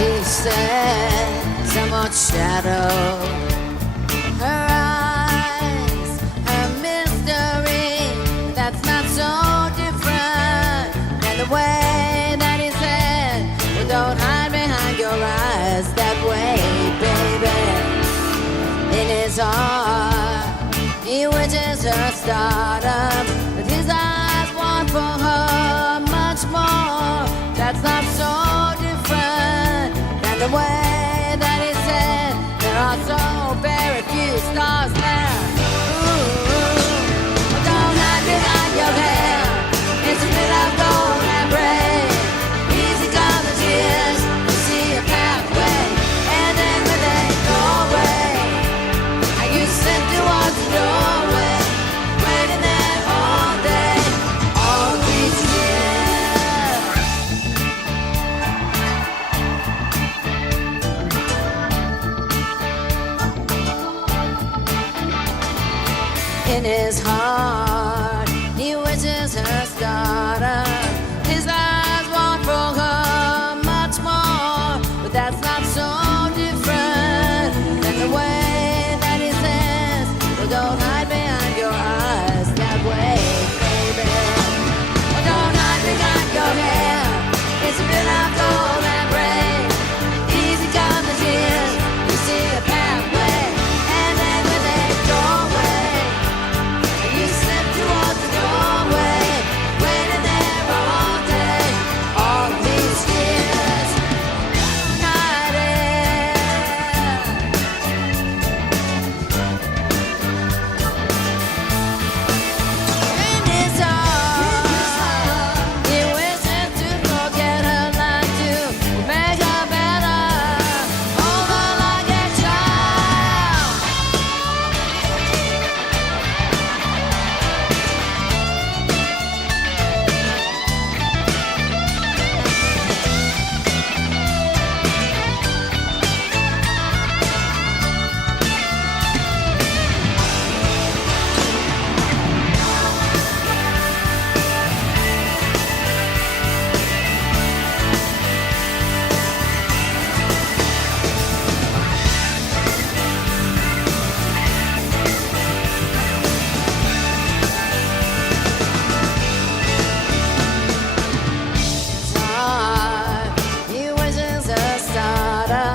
he said, somewhat shadow. Her eyes, her mystery, that's not so different than the way that he said, well, don't hide behind your eyes that way, baby. In his heart, he wishes her stardom, but his eyes want for her much more. That's not so different than the way that he said, there are so very few stars there. Ooh, don't hide behind your hair. It's a bit of gold and braid. Easy come the tears. You see a pathway, and then when they go away, and you slip towards the doorway, waiting there all day, all these years. In his heart, he wishes her stardom. His eyes want for her much more, but that's not so different than the way that he says, well, don't hide behind your eyes that way, baby. Well, don't hide behind your hair. It's a bit of gold and braid. Easy come the tears. You see a pathway, and then when they go away, you slip towards the doorway, waiting there all day, all these years. United. In his heart, he wishes to forget her like to make her better, hold her like a child. He wishes her stardom,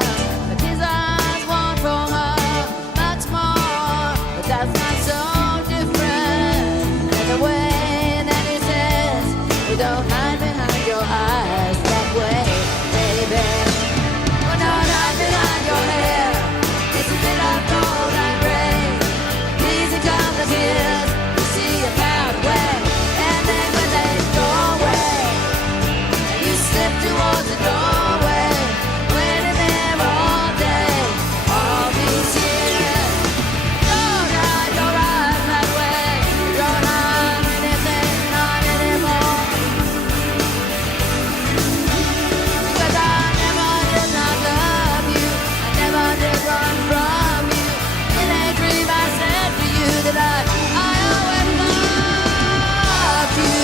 but his eyes want for her much more. But that's not so different than the way that he says, well, don't hide behind your eyes that way, baby. Well, don't hide behind your hair. It's a bit of gold and braid. Easy come the tears. You see a pathway, and then when they go away, you slip towards the doorway, waiting there all day, all these years. Don't hide your eyes that way. Don't hide anything, not anymore. Because I never did not love you. I never did run from you. In a dream I said to you that I always loved you.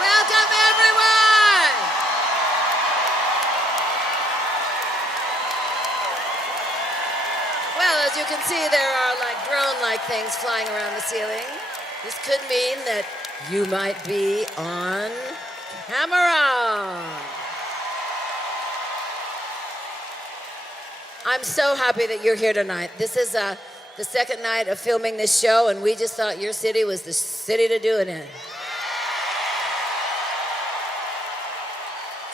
Welcome, everyone! Well, as you can see, there are like drone-like things flying around the ceiling. This could mean that you might be on camera. I'm so happy that you're here tonight. This is the second night of filming this show, and we just thought your city was the city to do it in.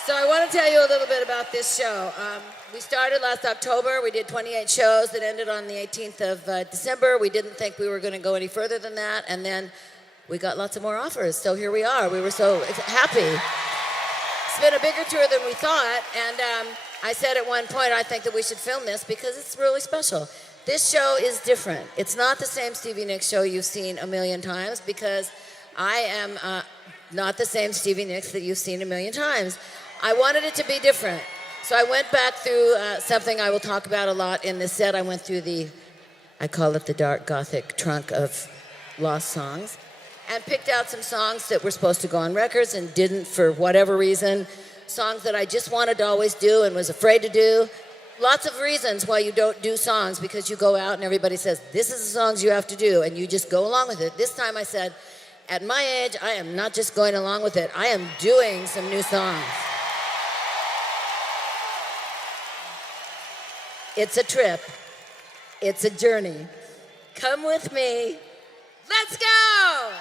So I want to tell you a little bit about this show. We started last October. We did 28 shows that ended on the 18th of December. We didn't think we were going to go any further than that, and then we got lots of more offers. So here we are. We were so happy. It's been a bigger tour than we thought, and I said at one point I think that we should film this because it's really special. This show is different. It's not the same Stevie Nicks show you've seen a million times because I am not the same Stevie Nicks that you've seen a million times. I wanted it to be different. So I went back through something I will talk about a lot in this set. I went through I call it the dark gothic trunk of lost songs, and picked out some songs that were supposed to go on records and didn't for whatever reason. Songs that I just wanted to always do and was afraid to do. Lots of reasons why you don't do songs, because you go out and everybody says, this is the songs you have to do, and you just go along with it. This time I said, at my age, I am not just going along with it. I am doing some new songs. It's a trip. It's a journey. Come with me. Let's go!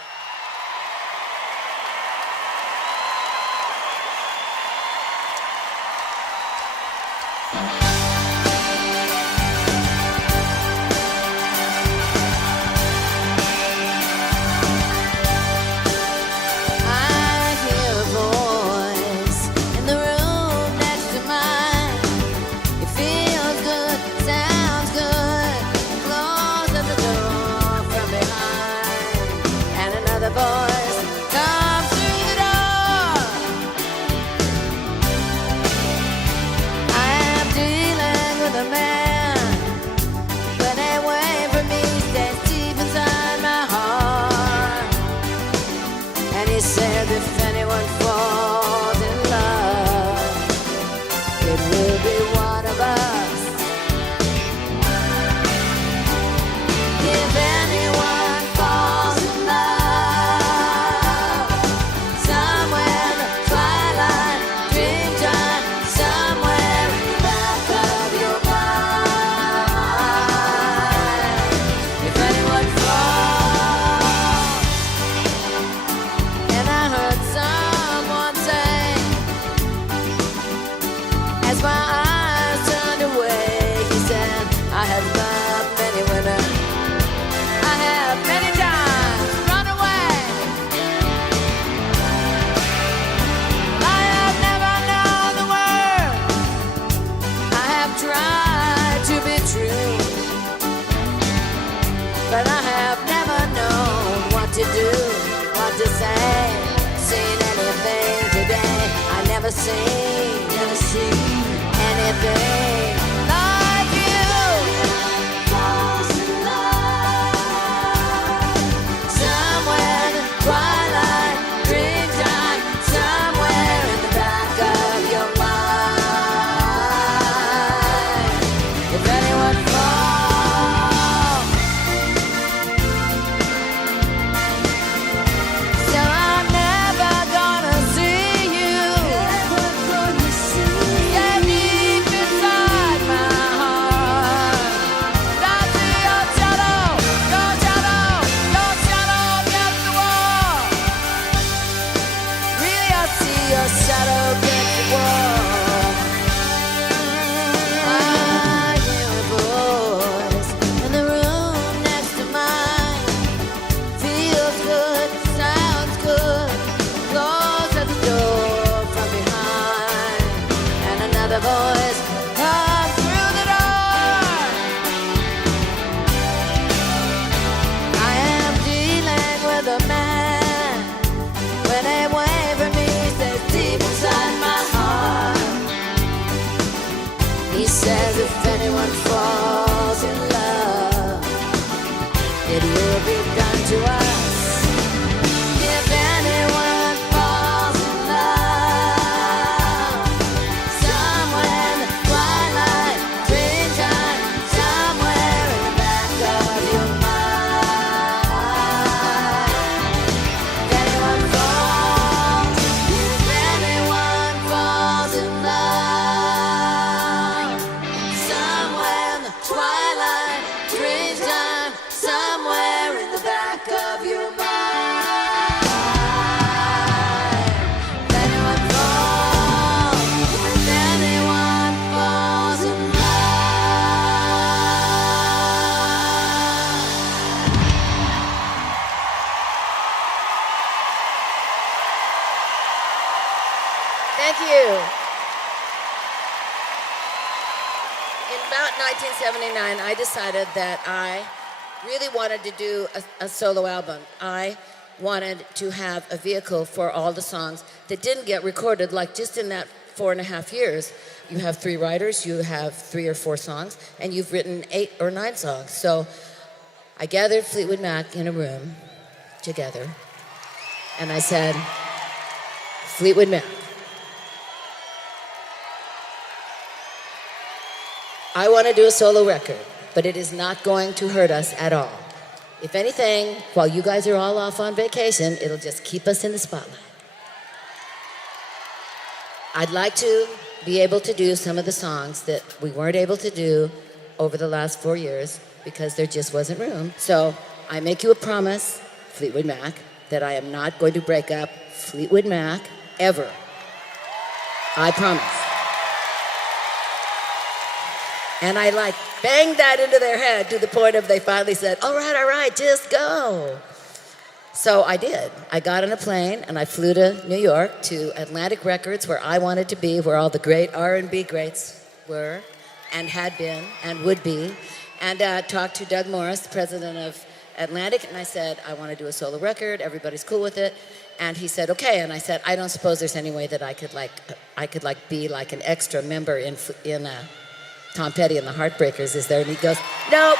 Never seen anything like you. Falls in love somewhere in the twilight, dreamtime, somewhere in the back of your mind. If anyone falls, so I'm never gonna see. Says if anyone falls in love, it will be done to us. If anyone falls in love, somewhere in the twilight, dreamtime, somewhere in the back of your mind. If anyone falls in love, twilight, dreamtime, somewhere in the back of Thank you. In about 1979, I decided that I really wanted to do a solo album. I wanted to have a vehicle for all the songs that didn't get recorded, like just in that 4.5 years. You have 3 writers, you have 3 or 4 songs, and you've written 8 or 9 songs. So I gathered Fleetwood Mac in a room together, and I said, Fleetwood Mac, I want to do a solo record, but it is not going to hurt us at all. If anything, while you guys are all off on vacation, it'll just keep us in the spotlight. I'd like to be able to do some of the songs that we weren't able to do over the last 4 years because there just wasn't room. So I make you a promise, Fleetwood Mac, that I am not going to break up Fleetwood Mac ever. I promise. And I banged that into their head to the point of they finally said, all right, just go. So I did. I got on a plane and I flew to New York to Atlantic Records, where I wanted to be, where all the great R&B greats were and had been and would be, and talked to Doug Morris, the president of Atlantic, and I said, I want to do a solo record. Everybody's cool with it. And he said, okay. And I said, I don't suppose there's any way that I could be like an extra member in Tom Petty and the Heartbreakers, is there? And he goes, nope,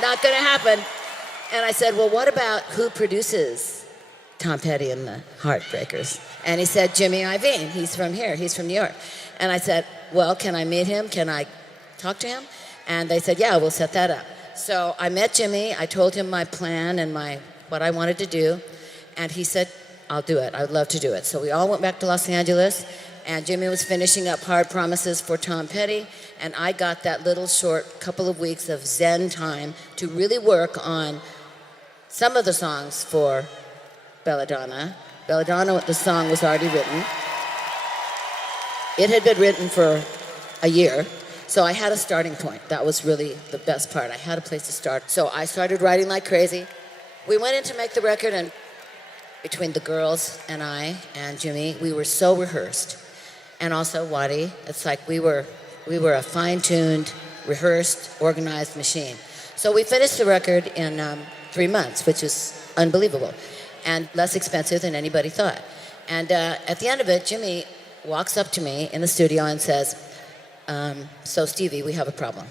not going to happen. And I said, well, what about who produces Tom Petty and the Heartbreakers? And he said, Jimmy Iovine. He's from here. He's from New York. And I said, well, can I meet him? Can I talk to him? And they said, yeah, we'll set that up. So I met Jimmy. I told him my plan and what I wanted to do. And he said, I'll do it. I would love to do it. So we all went back to Los Angeles. And Jimmy was finishing up Hard Promises for Tom Petty, and I got that little short couple of weeks of Zen time to really work on some of the songs for Belladonna. Belladonna, the song was already written. It had been written for a year, so I had a starting point. That was really the best part. I had a place to start. So I started writing like crazy. We went in to make the record, and between the girls and I and Jimmy, we were so rehearsed. And also Waddy. It's like we were a fine-tuned, rehearsed, organized machine. So we finished the record in 3 months, which was unbelievable, and less expensive than anybody thought. And at the end of it, Jimmy walks up to me in the studio and says, so Stevie, we have a problem.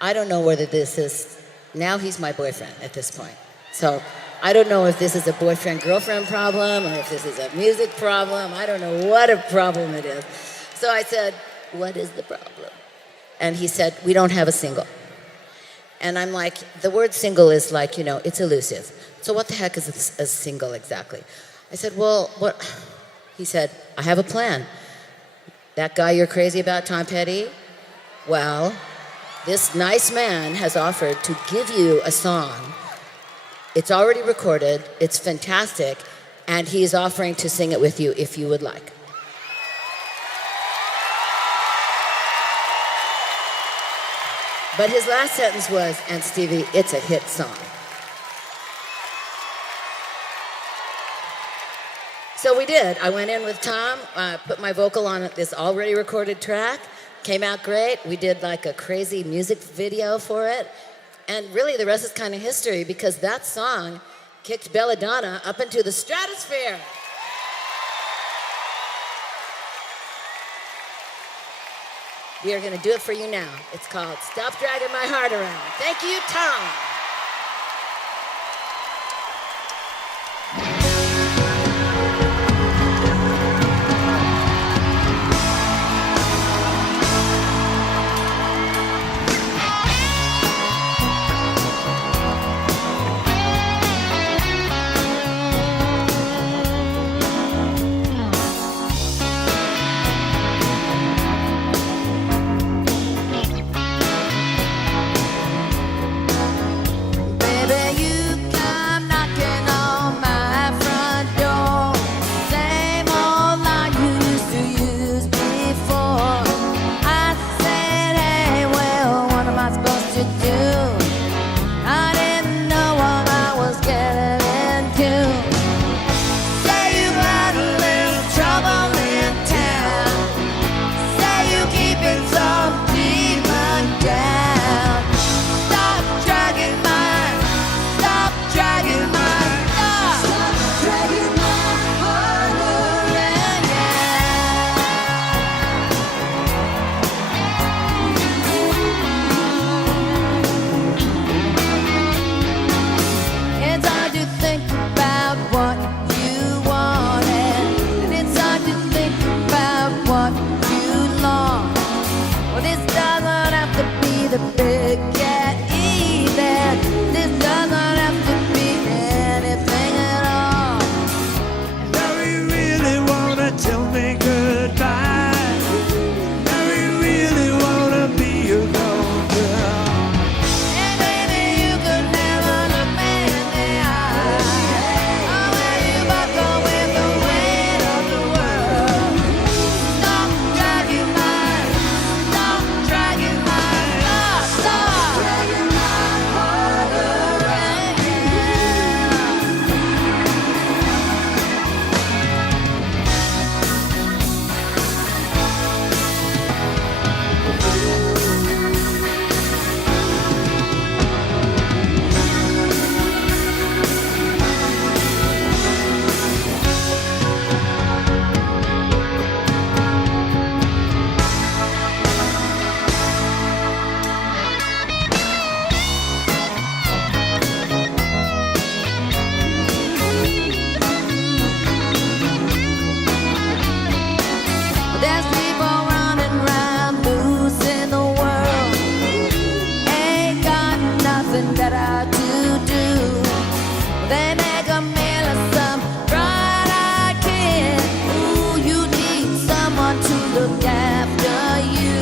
I don't know whether this is, now he's my boyfriend at this point. So I don't know if this is a boyfriend-girlfriend problem or if this is a music problem. I don't know what a problem it is. So I said, what is the problem? And he said, we don't have a single. And I'm like, the word single is like, it's elusive. So what the heck is a single exactly? I said, well, what? He said, I have a plan. That guy you're crazy about, Tom Petty? Well, this nice man has offered to give you a song. It's already recorded, it's fantastic, and he's offering to sing it with you if you would like. But his last sentence was, and Stevie, it's a hit song. So we did. I went in with Tom, put my vocal on this already recorded track, came out great. We did like a crazy music video for it. And really, the rest is kind of history, because that song kicked Belladonna up into the stratosphere. We are going to do it for you now. It's called Stop Dragging My Heart Around. Thank you, Tom. get even. This doesn't have to be anything at all. Now you really wanna tell me goodbye. Now you really wanna be alone, girl. And baby, you could never look me in the eye. Oh, when you buckle with the weight of the world. Stop dragging my, stop dragging my, stop dragging my heart around. There's people running around loose in the world. Ain't got nothing better to do. They make a meal of some bright-eyed kid. Ooh, you need someone to look after you.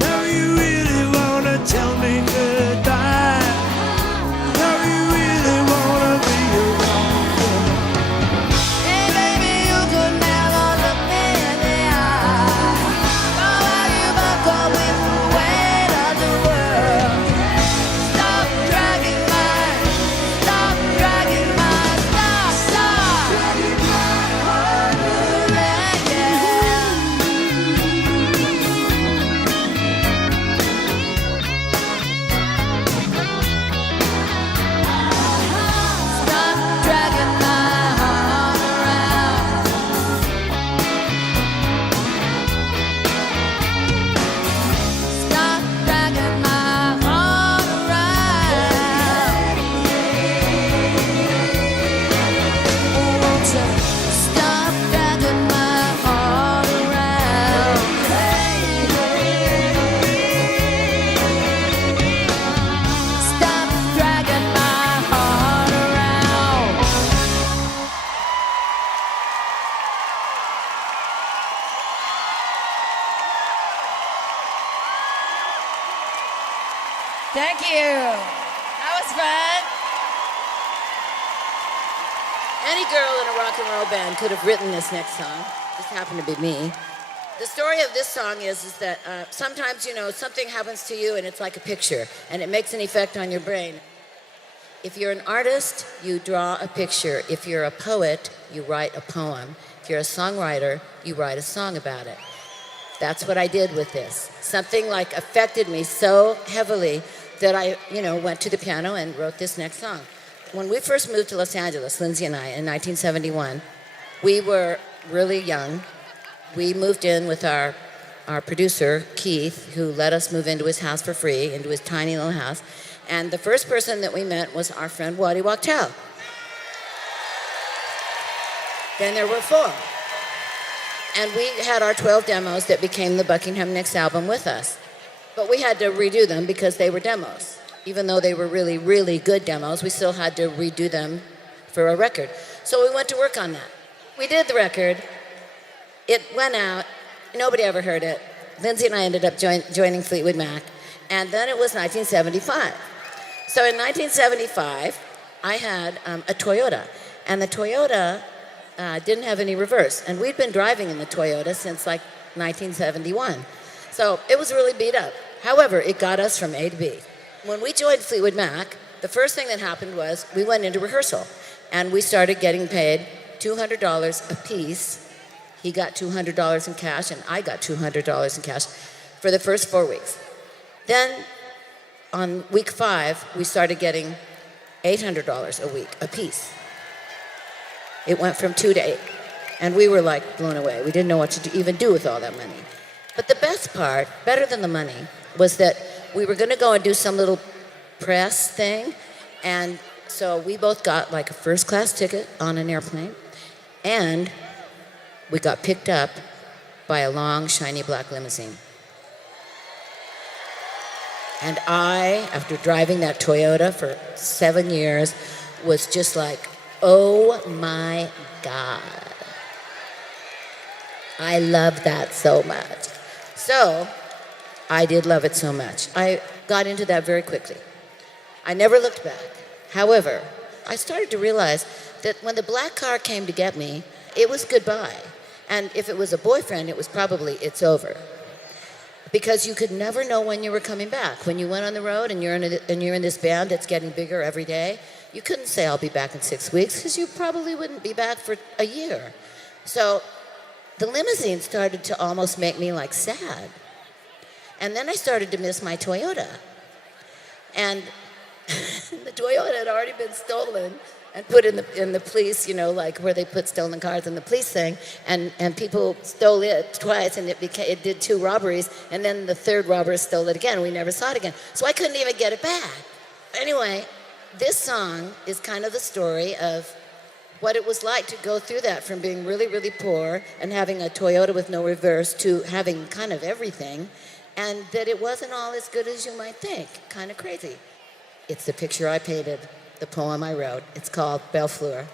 Now you really wanna tell me goodbye. Now you really wanna be alone, girl. Hey, baby, you could never look me in the eye. Oh, how you buckle with the weight of the world. Stop dragging my, stop dragging my, stop dragging my heart around, yeah. Stop dragging my heart around. Stop dragging my heart around. Won't you stop dragging my heart around? Stop dragging my heart around. Thank you. That was fun. Any girl in a rock and roll band could have written this next song. Just happened to be me. The story of this song is that sometimes, you know, something happens to you and it's like a picture and it makes an effect on your brain. If you're an artist, you draw a picture. If you're a poet, you write a poem. If you're a songwriter, you write a song about it. That's what I did with this. Something like affected me so heavily that I, you know, went to the piano and wrote this next song. When we first moved to Los Angeles, Lindsay and I, in 1971, we were really young. We moved in with our producer, Keith, who let us move into his house for free, into his tiny little house. And the first person that we met was our friend Waddy Wachtel. Then there were 4. And we had our 12 demos that became the Buckingham Nicks album with us. But we had to redo them because they were demos. Even though they were really, really good demos, we still had to redo them for a record. So we went to work on that. We did the record. It went out. Nobody ever heard it. Lindsay and I ended up joining Fleetwood Mac. And then it was 1975. So in 1975, I had a Toyota. And the Toyota didn't have any reverse. And we'd been driving in the Toyota since like 1971. So it was really beat up. However, it got us from A to B. When we joined Fleetwood Mac, the first thing that happened was we went into rehearsal. And we started getting paid $200 a piece. He got $200 in cash, and I got $200 in cash for the first 4 weeks. Then on week 5, we started getting $800 a week a piece. It went from 2 to 8. And we were like blown away. We didn't know what to even do with all that money. But the best part, better than the money, was that we were going to go and do some little press thing. And so we both got like a first-class ticket on an airplane. And we got picked up by a long, shiny black limousine. And I, after driving that Toyota for 7 years, was just like, oh my God. I love that so much. So I did love it so much. I got into that very quickly. I never looked back. However, I started to realize that when the black car came to get me, it was goodbye. And if it was a boyfriend, it was probably it's over. Because you could never know when you were coming back. When you went on the road and you're in this band that's getting bigger every day, you couldn't say I'll be back in 6 weeks because you probably wouldn't be back for a year. So the limousine started to almost make me like sad. And then I started to miss my Toyota. And the Toyota had already been stolen and put in the police, you know, like where they put stolen cars in the police thing, and people stole it twice, and it did 2 robberies, and then the 3rd robber stole it again. We never saw it again, so I couldn't even get it back. Anyway, this song is kind of the story of what it was like to go through that, from being really, really poor and having a Toyota with no reverse to having kind of everything, and that it wasn't all as good as you might think. Kind of crazy. It's the picture I painted, the poem I wrote. It's called Belle Fleur.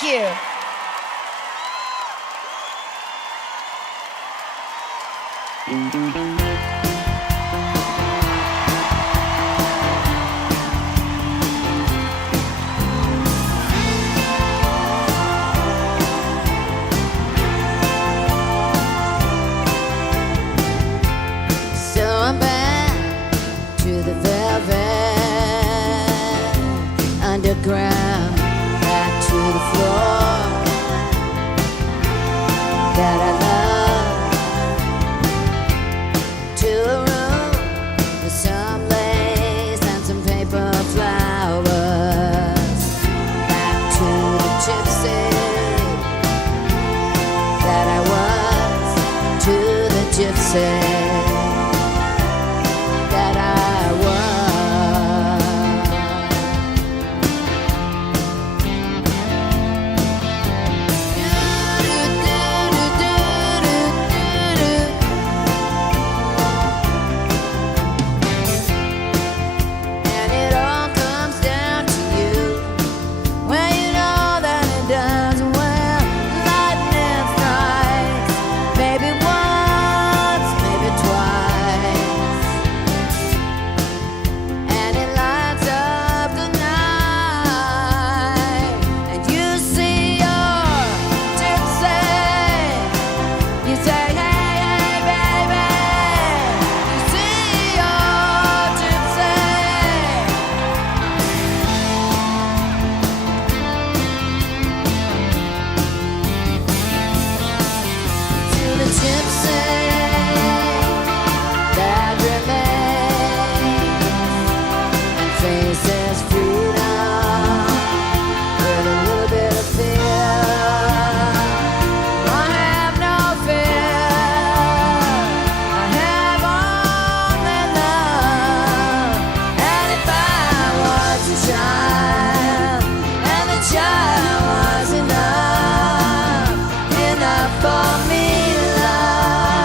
Thank you. So I'm back to the velvet underground, back to the floor that I love, to a room with some lace and some paper flowers, back to the gypsy that I was, to the gypsy that I was. And it all comes down to you. Well, you know that it does. Well, lightning strikes, maybe once, maybe twice, and it lights up the night. And you see your gypsy. You say, hey, hey, baby. You see your gypsy. To the gypsy that remains and faces freedom with a little bit of fear. I have no fear. I have only love. And if I was a child, and the child was enough for me to love.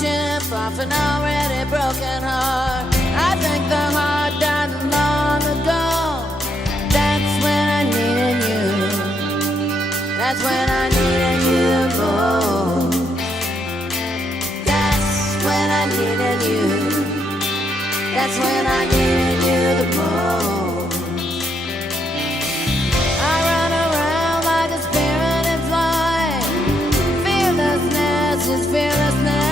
chip off an already broken heart. I think the heart died long ago. That's when I needed you. That's when I needed you most. That's when I needed you. That's when I needed you the most. I run around like a spirit in flight. Fearlessness is fearlessness.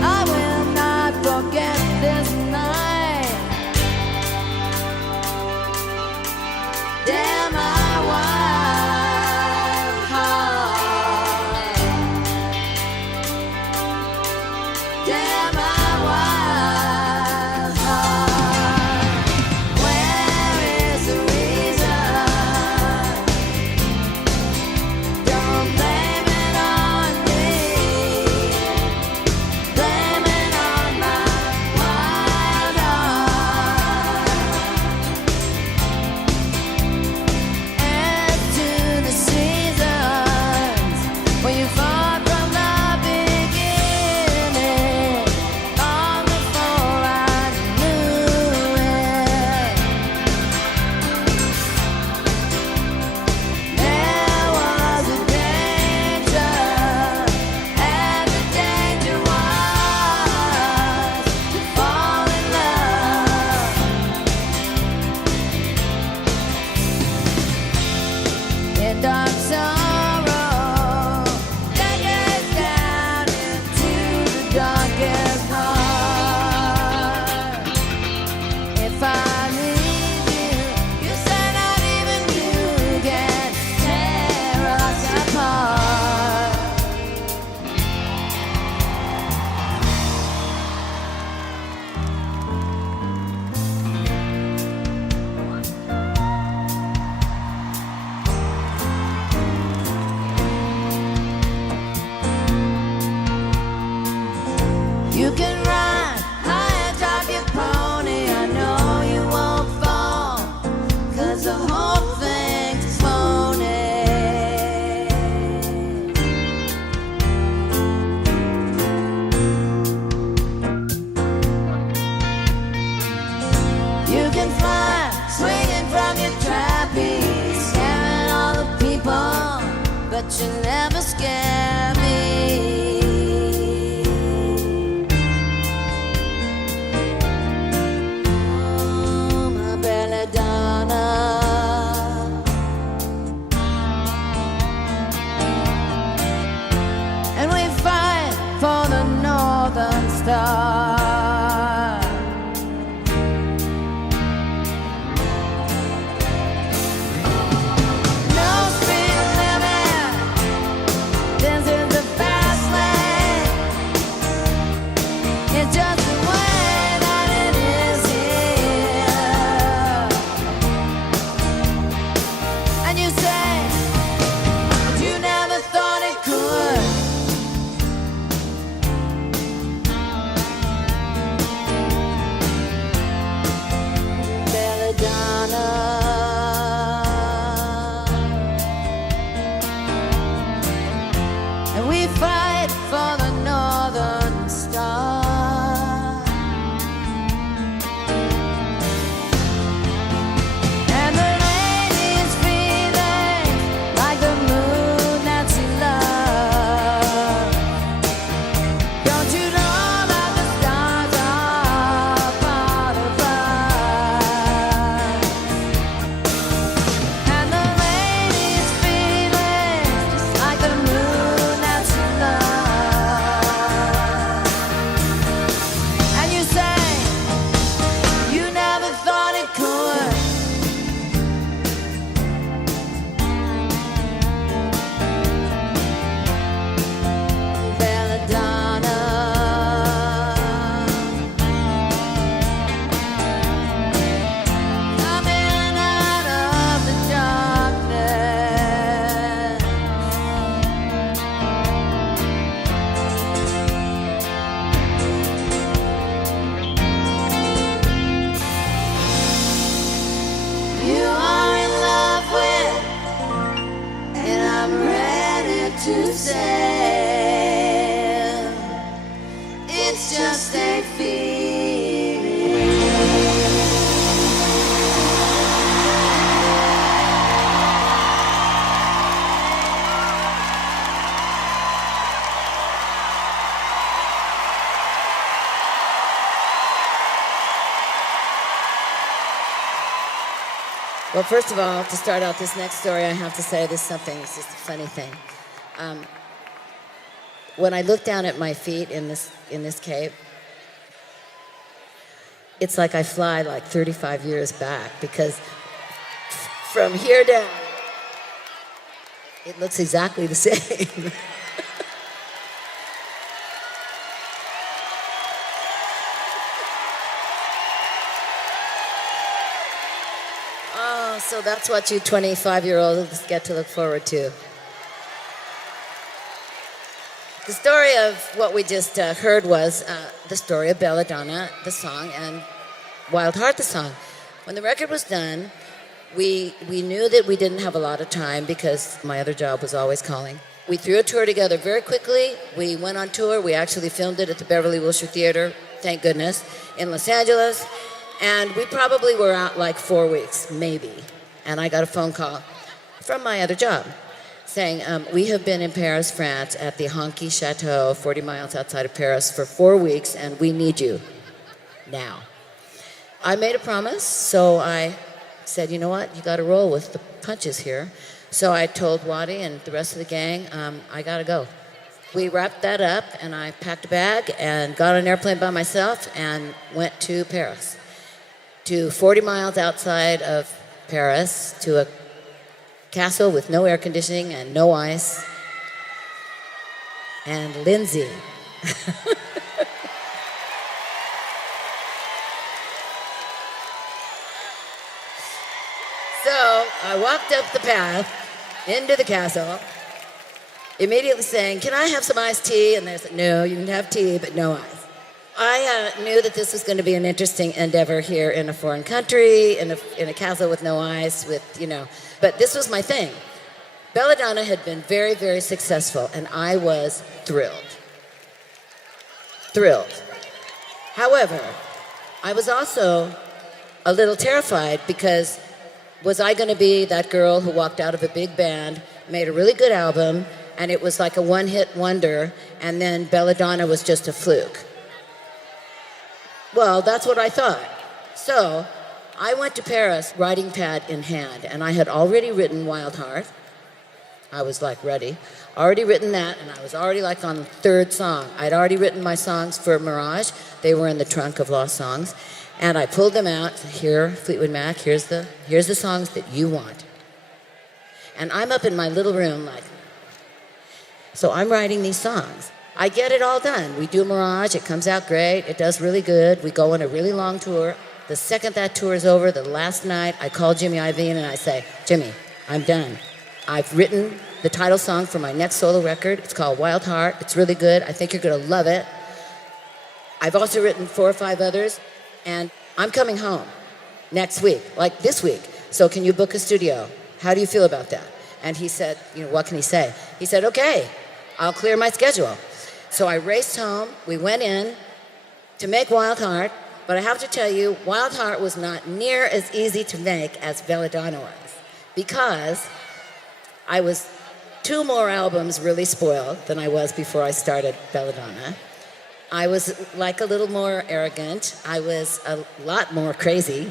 I will not forget this night. Damn my wild heart. Damn my wild heart. Where is the reason? Don't blame it on me. Blame it on my wild heart. As to the seasons when you fought from the beginning, long before I knew it, there was a danger, and the danger was to fall in love. In dark sorrow, that gets down into the darkest heart. If I leave you, you say not even you can tear us apart. You can ride high atop your pony. I know you won't fall, 'cause the whole thing's phony. You can fly, swinging from your trapeze, scaring all the people, but you never scare me. Oh, my Belle Donna. And we fight for the Northern Star. No speed limit. This is the fast lane. It's just the way that it is here. And you say, but you never thought it could. Belladonna. And we fight for the Northern Star. And the lady's feeling like the moon that she loves. Don't you know that the stars are part of us? And the lady's feeling like the moon that she loves. And you say you never thought it could. Belladonna. Coming out of the darkness. You are in love with, and I'm ready to sail. Well, first of all, to start out this next story, I have to say this something. It's just a funny thing. When I look down at my feet in this cape, it's like I fly like 35 years back because from here down, it looks exactly the same. Oh, so that's what you 25-year-olds get to look forward to. The story of what we just heard was the story of Belladonna, the song, and Wild Heart, the song. When the record was done, we knew that we didn't have a lot of time because my other job was always calling. We threw a tour together very quickly. We went on tour. We actually filmed it at the Beverly Wilshire Theater, thank goodness, in Los Angeles. And we probably were out like 4 weeks, maybe. And I got a phone call from my other job saying, we have been in Paris, France, at the Honky Chateau, 40 miles outside of Paris, for 4 weeks, and we need you now. I made a promise, so I said, you know what, you got to roll with the punches here. So I told Waddy and the rest of the gang, I got to go. We wrapped that up, and I packed a bag and got on an airplane by myself and went to Paris, to 40 miles outside of Paris, to a castle with no air conditioning and no ice, and Lindsay. So I walked up the path into the castle, immediately saying, can I have some iced tea? And they said, no, you can have tea, but no ice. I knew that this was going to be an interesting endeavor here in a foreign country, in a castle with no ice, but this was my thing. Belladonna had been very, very successful, and I was thrilled. Thrilled. However, I was also a little terrified because was I going to be that girl who walked out of a big band, made a really good album, and it was like a one-hit wonder, and then Belladonna was just a fluke? Well, that's what I thought. So I went to Paris, writing pad in hand, and I had already written Wild Heart. I was like ready. Already written that, and I was already like on the third song. I'd already written my songs for Mirage. They were in the trunk of Lost Songs. And I pulled them out. Here, Fleetwood Mac, here's the songs that you want. And I'm up in my little room like, so I'm writing these songs. I get it all done. We do Mirage, it comes out great, it does really good. We go on a really long tour. The second that tour is over, the last night, I call Jimmy Iovine and I say, Jimmy, I'm done. I've written the title song for my next solo record. It's called Wild Heart. It's really good. I think you're going to love it. I've also written 4 or 5 others, and I'm coming home next week, like this week. So can you book a studio? How do you feel about that? And he said, what can he say? He said, okay, I'll clear my schedule. So I raced home. We went in to make Wild Heart, but I have to tell you, Wild Heart was not near as easy to make as Belladonna was, because I was 2 more albums really spoiled than I was before I started Belladonna. I was like a little more arrogant. I was a lot more crazy,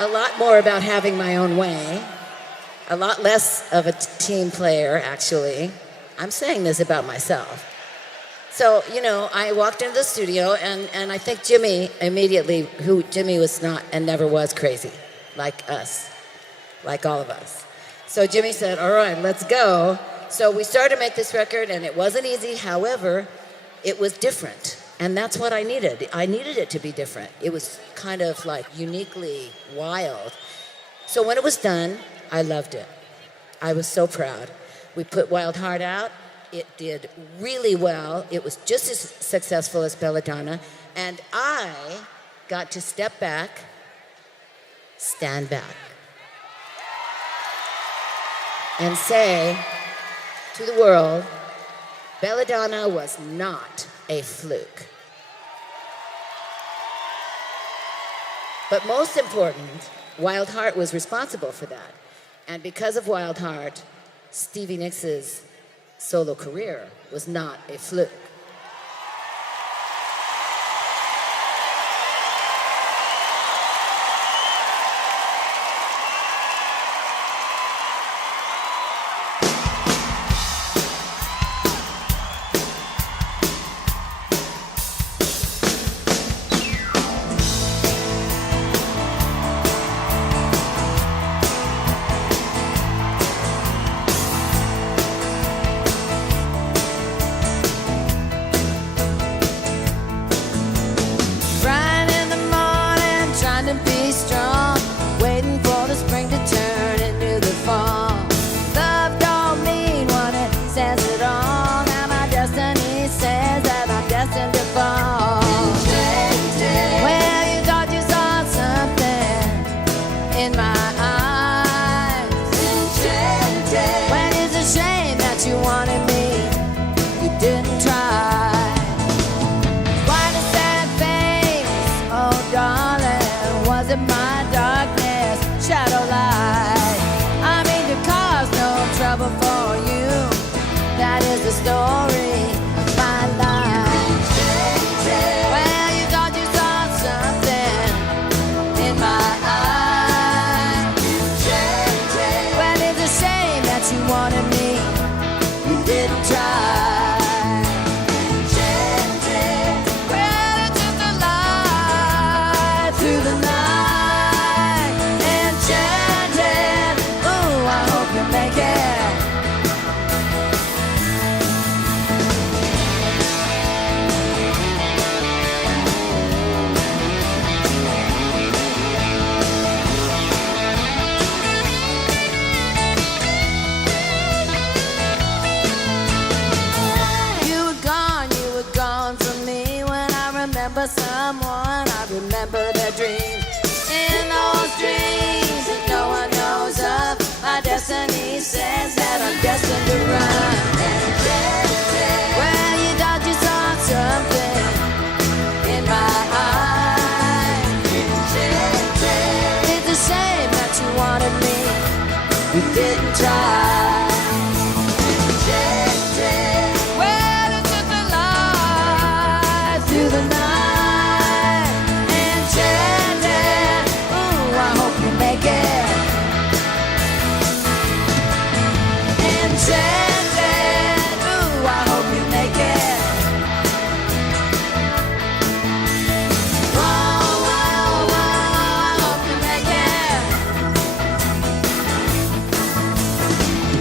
a lot more about having my own way, a lot less of a team player, actually. I'm saying this about myself. So, I walked into the studio, and I think Jimmy immediately, who Jimmy was not and never was crazy, like us, like all of us. So Jimmy said, all right, let's go. So we started to make this record, and it wasn't easy. However, it was different, and that's what I needed. I needed it to be different. It was kind of like uniquely wild. So when it was done, I loved it. I was so proud. We put Wild Heart out. It did really well. It was just as successful as Belladonna. And I got to step back, stand back, and say to the world, Belladonna was not a fluke. But most important, Wild Heart was responsible for that. And because of Wild Heart, Stevie Nicks' solo career was not a fluke. strong, waiting for the spring to turn into the fall. Love don't mean what it says at all. Now my destiny says that I'm destined to fall. Well, you thought you saw something in my eyes. Well, it's a shame that you wanted me, you didn't try. Quite a sad face, oh darling, was it my darkness, shadow light? I mean to cause no trouble for you, that is the story of my life. Well, you thought you saw something in my eyes. Well, it's a shame that you wanted me, you didn't try. Well, it's just a lie through the night. Enchanted, ooh, I hope you make it. You were gone from me. When I remember someone, I remember their dreams. In those dreams that no one knows of, my destiny says that I'm destined to run. Well, you thought you saw something in my eyes. It's a shame that you wanted me, you didn't try. Well, it's just a lie through the night. Enchanted, ooh, I hope you make it. Enchanted, ooh, I hope you make it. Oh, oh, oh, I hope you make it.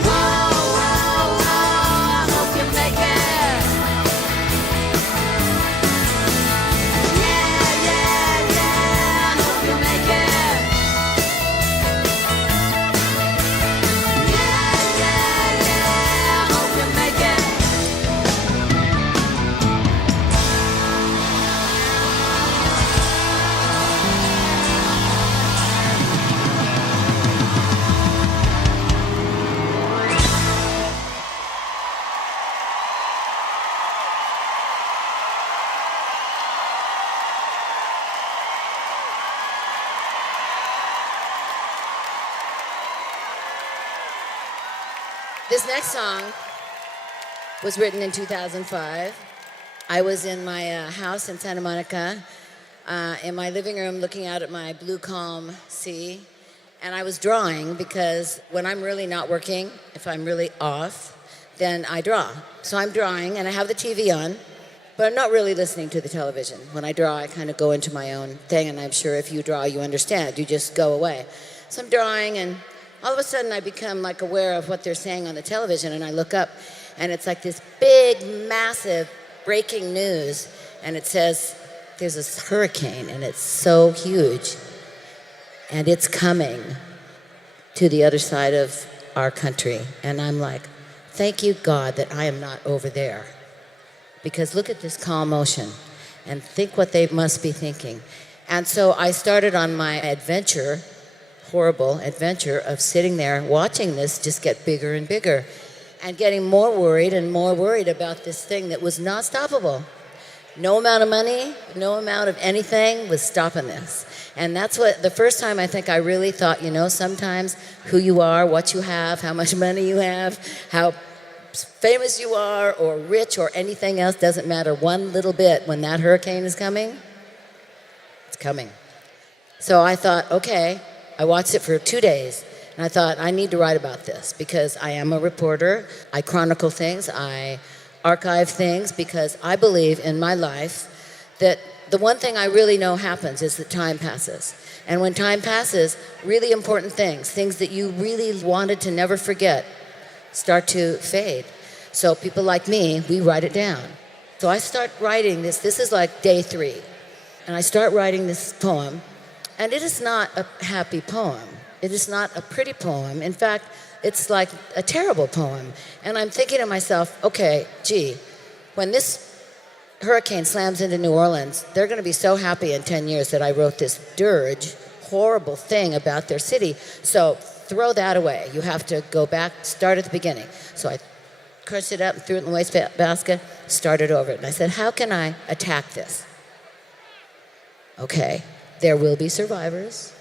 Oh, oh, oh, I hope you make it. Yeah, yeah, yeah, I hope you make it. Yeah, yeah, yeah, I hope you make it. This next song was written in 2005. I was in my house in Santa Monica, in my living room looking out at my blue calm sea. And I was drawing because when I'm really not working, if I'm really off, then I draw. So I'm drawing and I have the TV on, but I'm not really listening to the television. When I draw, I kind of go into my own thing, and I'm sure if you draw, you understand. You just go away. So I'm drawing, and all of a sudden I become like aware of what they're saying on the television, and I look up, and it's like this big, massive breaking news, and it says there's this hurricane, and it's so huge, and it's coming to the other side of our country. And I'm like, thank you, God, that I am not over there. Because look at this calm ocean, and think what they must be thinking. And so I started on my adventure, horrible adventure of sitting there watching this just get bigger and bigger and getting more worried and more worried about this thing that was not stoppable. No amount of money, no amount of anything was stopping this. And that's what, the first time I think I really thought, you know, sometimes who you are, what you have, how much money you have, how famous you are or rich or anything else doesn't matter one little bit. When that hurricane is coming, it's coming. So I thought, okay, I watched it for 2 days, and I thought, I need to write about this because I am a reporter. I chronicle things. I archive things because I believe in my life that the one thing I really know happens is that time passes. And when time passes, really important things, things that you really wanted to never forget, start to fade. So people like me, we write it down. So I start writing this. This is like day 3. And I start writing this poem And it is not a happy poem. It is not a pretty poem. In fact, it's like a terrible poem. And I'm thinking to myself, okay, gee, when this hurricane slams into New Orleans, they're going to be so happy in 10 years that I wrote this dirge, horrible thing about their city. So throw that away. You have to go back, start at the beginning. So I crushed it up and threw it in the wastebasket, started over it. And I said, how can I attack this? Okay, there will be survivors.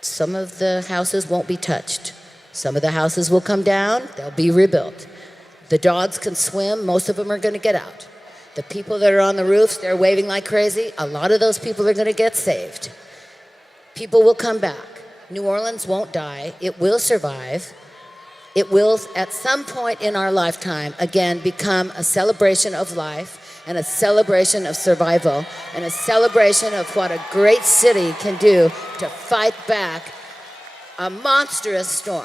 Some of the houses won't be touched. Some of the houses will come down, they'll be rebuilt. The dogs can swim, most of them are going to get out. The people that are on the roofs, they're waving like crazy. A lot of those people are going to get saved. People will come back. New Orleans won't die. It will survive. It will, at some point in our lifetime, again, become a celebration of life and a celebration of survival and a celebration of what a great city can do to fight back a monstrous storm.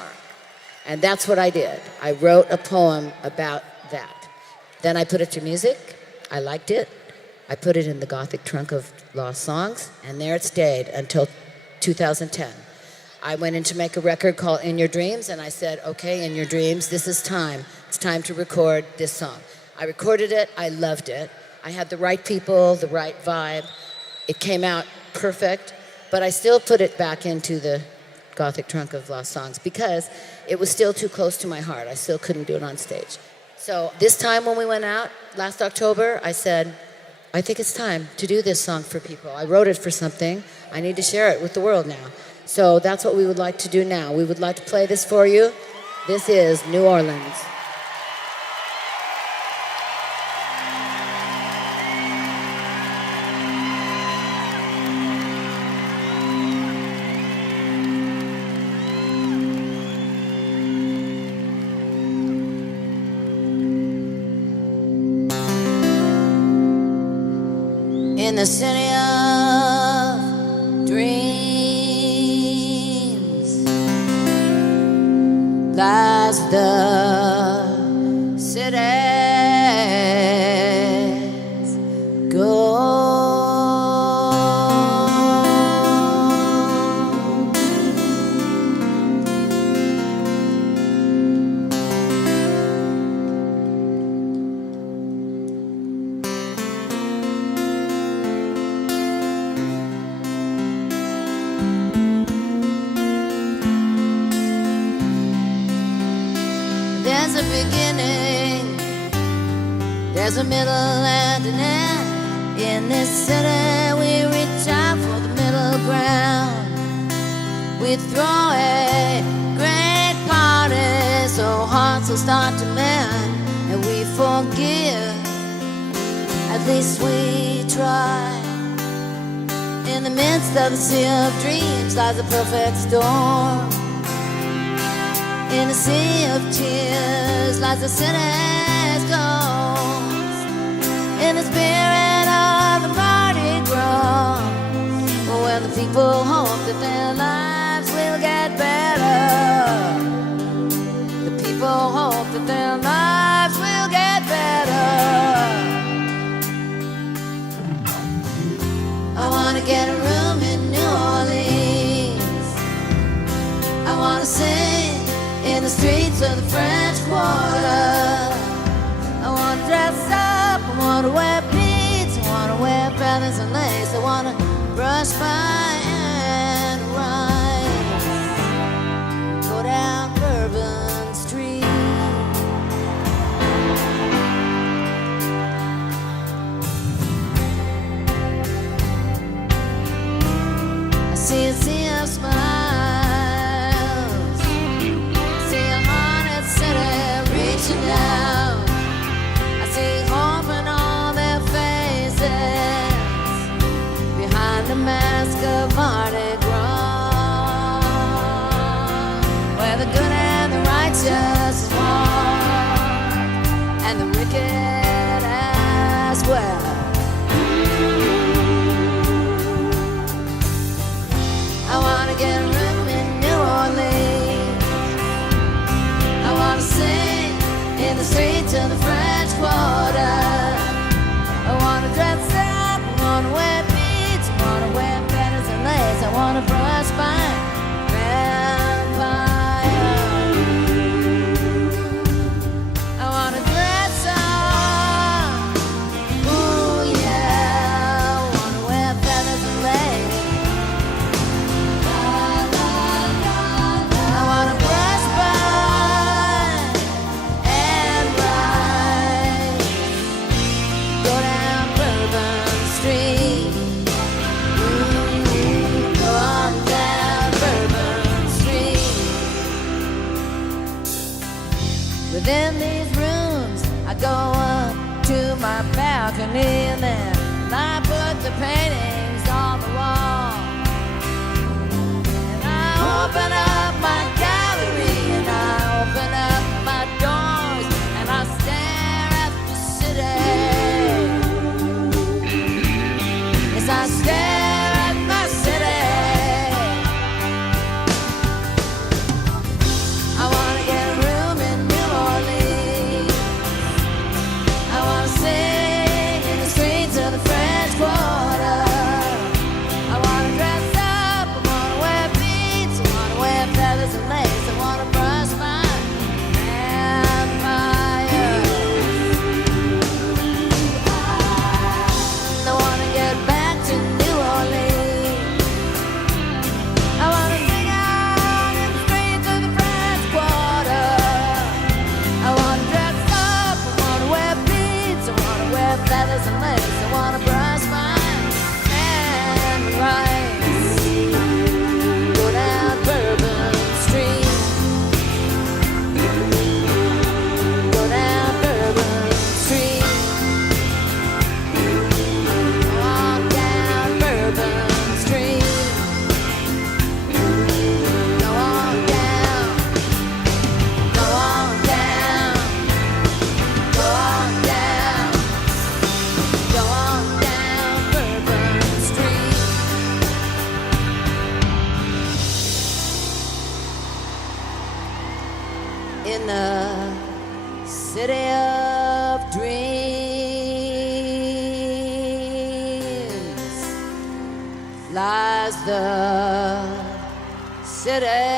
And that's what I did. I wrote a poem about that. Then I put it to music. I liked it. I put it in the Gothic trunk of lost songs, and there it stayed until 2010. I went in to make a record called In Your Dreams, and I said, okay, In Your Dreams, this is time. It's time to record this song. I recorded it. I loved it. I had the right people, the right vibe. It came out perfect, but I still put it back into the Gothic trunk of lost songs because it was still too close to my heart. I still couldn't do it on stage. So this time when we went out, last October, I said, I think it's time to do this song for people. I wrote it for something. I need to share it with the world now. So that's what we would like to do now. We would like to play this for you. This is New Orleans. In the city of dreams lies the city's gold. There's a beginning, there's a middle and an end. In this city we reach out for the middle ground. We throw a great party so hearts will start to mend. And we forgive, at least we try. In the midst of the sea of dreams lies a perfect storm. In a sea of tears lies the city's ghost. In the spirit of the Mardi Gras, where the people hope that their lives will get better. The people hope that their lives will get better. I wanna get a room in New Orleans. I wanna sing in the streets of the French Quarter. I want to dress up, I want to wear beads, I want to wear feathers and lace. I want to brush my and rise, go down Bourbon Street. I see a sea of smiles, down. I see hope in all their faces behind the mask of Mardi Gras, where the good and the righteous walk and the wicked as well. I want to get a room in New Orleans. I want to sing in the streets of the French Quarter. I wanna dress up, I wanna wear beads, I wanna wear feathers and lace. I wanna Within these rooms, I go up to my balcony and then I put the paintings on the wall. And I open up my gallery and I open up my doors and I stare at the city. As I stare at my city, I want to get a room in New Orleans. I want to sing in the streets of the French Quarter. I want to dress up, I want to wear beads, I want to wear feathers and lace, I want to brush my and my I want to get back to New Orleans. I want to sing out in the streets of the French Quarter. I want to dress up, I want to wear beads, I want to wear feathers and lace, I want to brush my and rice. Go down Bourbon Street. Go down Bourbon Street. Walk down Bourbon Street. Go on down. Go on down. Go on down. Go on down Bourbon Street. In the city of dreams lies the city's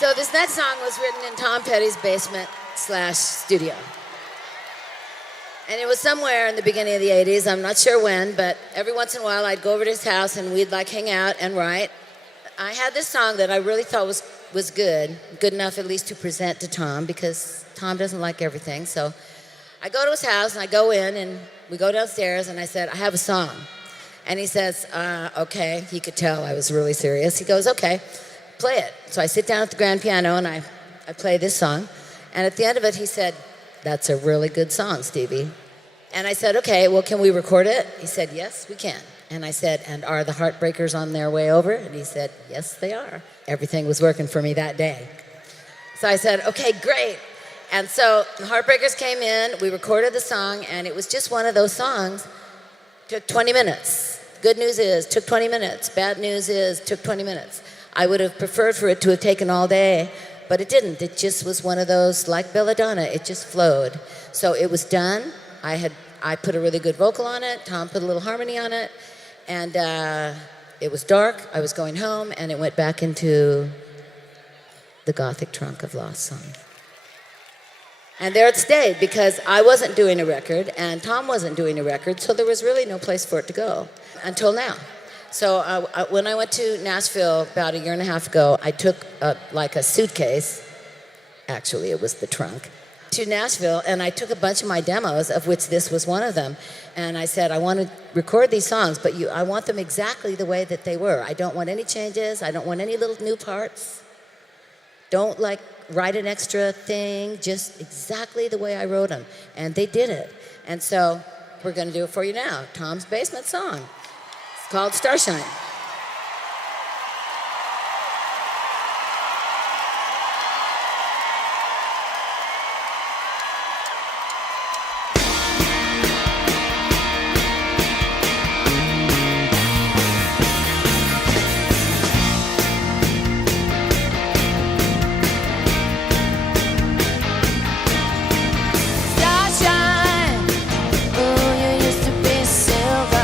So this next song was written in Tom Petty's basement / studio. And it was somewhere in the beginning of the 80s, I'm not sure when, but every once in a while I'd go over to his house and we'd like hang out and write. I had this song that I really thought was good enough at least to present to Tom because Tom doesn't like everything. So I go to his house and I go in and we go downstairs and I said, I have a song. And he says, okay. He could tell I was really serious. He goes, okay, play it. So I sit down at the grand piano and I play this song. And at the end of it, he said, that's a really good song, Stevie. And I said, okay, well, can we record it? He said, yes, we can. And I said, and are the Heartbreakers on their way over? And he said, yes, they are. Everything was working for me that day. So I said, okay, great. And so the Heartbreakers came in, we recorded the song, and it was just one of those songs. Took 20 minutes. Good news is, took 20 minutes. Bad news is, took 20 minutes. I would have preferred for it to have taken all day, but it didn't. It just was one of those, like Belladonna, it just flowed. So it was done. I put a really good vocal on it. Tom put a little harmony on it. And it was dark. I was going home, and it went back into the Gothic trunk of lost songs. And there it stayed because I wasn't doing a record, and Tom wasn't doing a record, so there was really no place for it to go until now. So when I went to Nashville about a year and a half ago, I took like a suitcase, actually it was the trunk, to Nashville, and I took a bunch of my demos, of which this was one of them, and I said, I want to record these songs, but I want them exactly the way that they were. I don't want any changes. I don't want any little new parts. Don't like write an extra thing, just exactly the way I wrote them. And they did it. And so we're going to do it for you now. Tom's Basement song. It's called Starshine. Starshine, ooh, you used to be silver.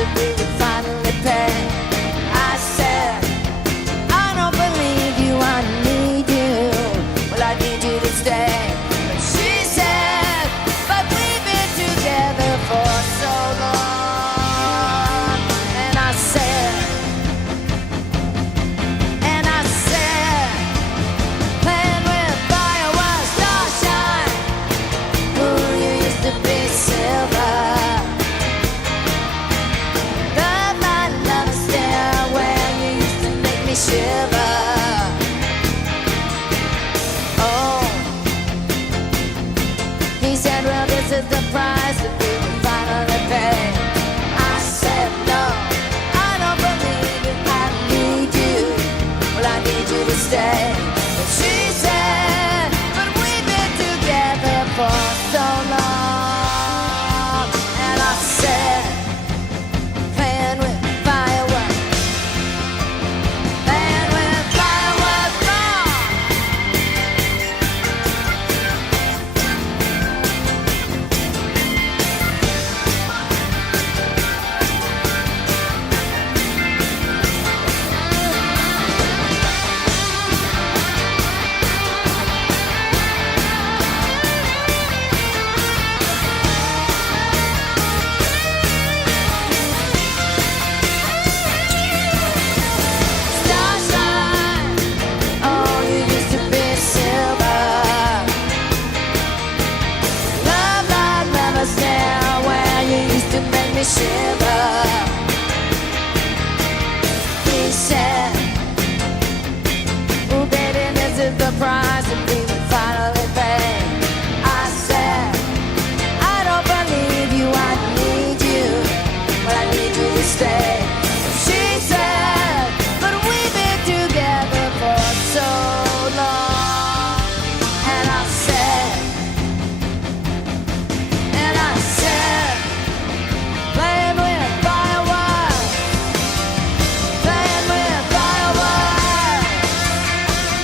that we would finally pay. I said, I don't believe you, I need you. Well, I need you to stay. But she said, but we've been together for so long. And I said, playing with fire was Starshine. Ooh, you used to be silver. Love my love stare where you used to make me shiver. Oh, he said, well, this is the price that we will finally pay. I said, no, I don't believe it, I need you. Well, I need you to stay. But she said, but we've been together for so long. And I said, playing with fireworks, playing with fireworks wrong. Starshine, oh, you used to be silver. Love like never stare where you used to make me shiver. He said, oh, baby, this is the price that we would finally pay. I said, I don't believe you, I need you. But I need you to stay. She said, but we've been together for so long. And I said, playing with fireworks, playing with fireworks,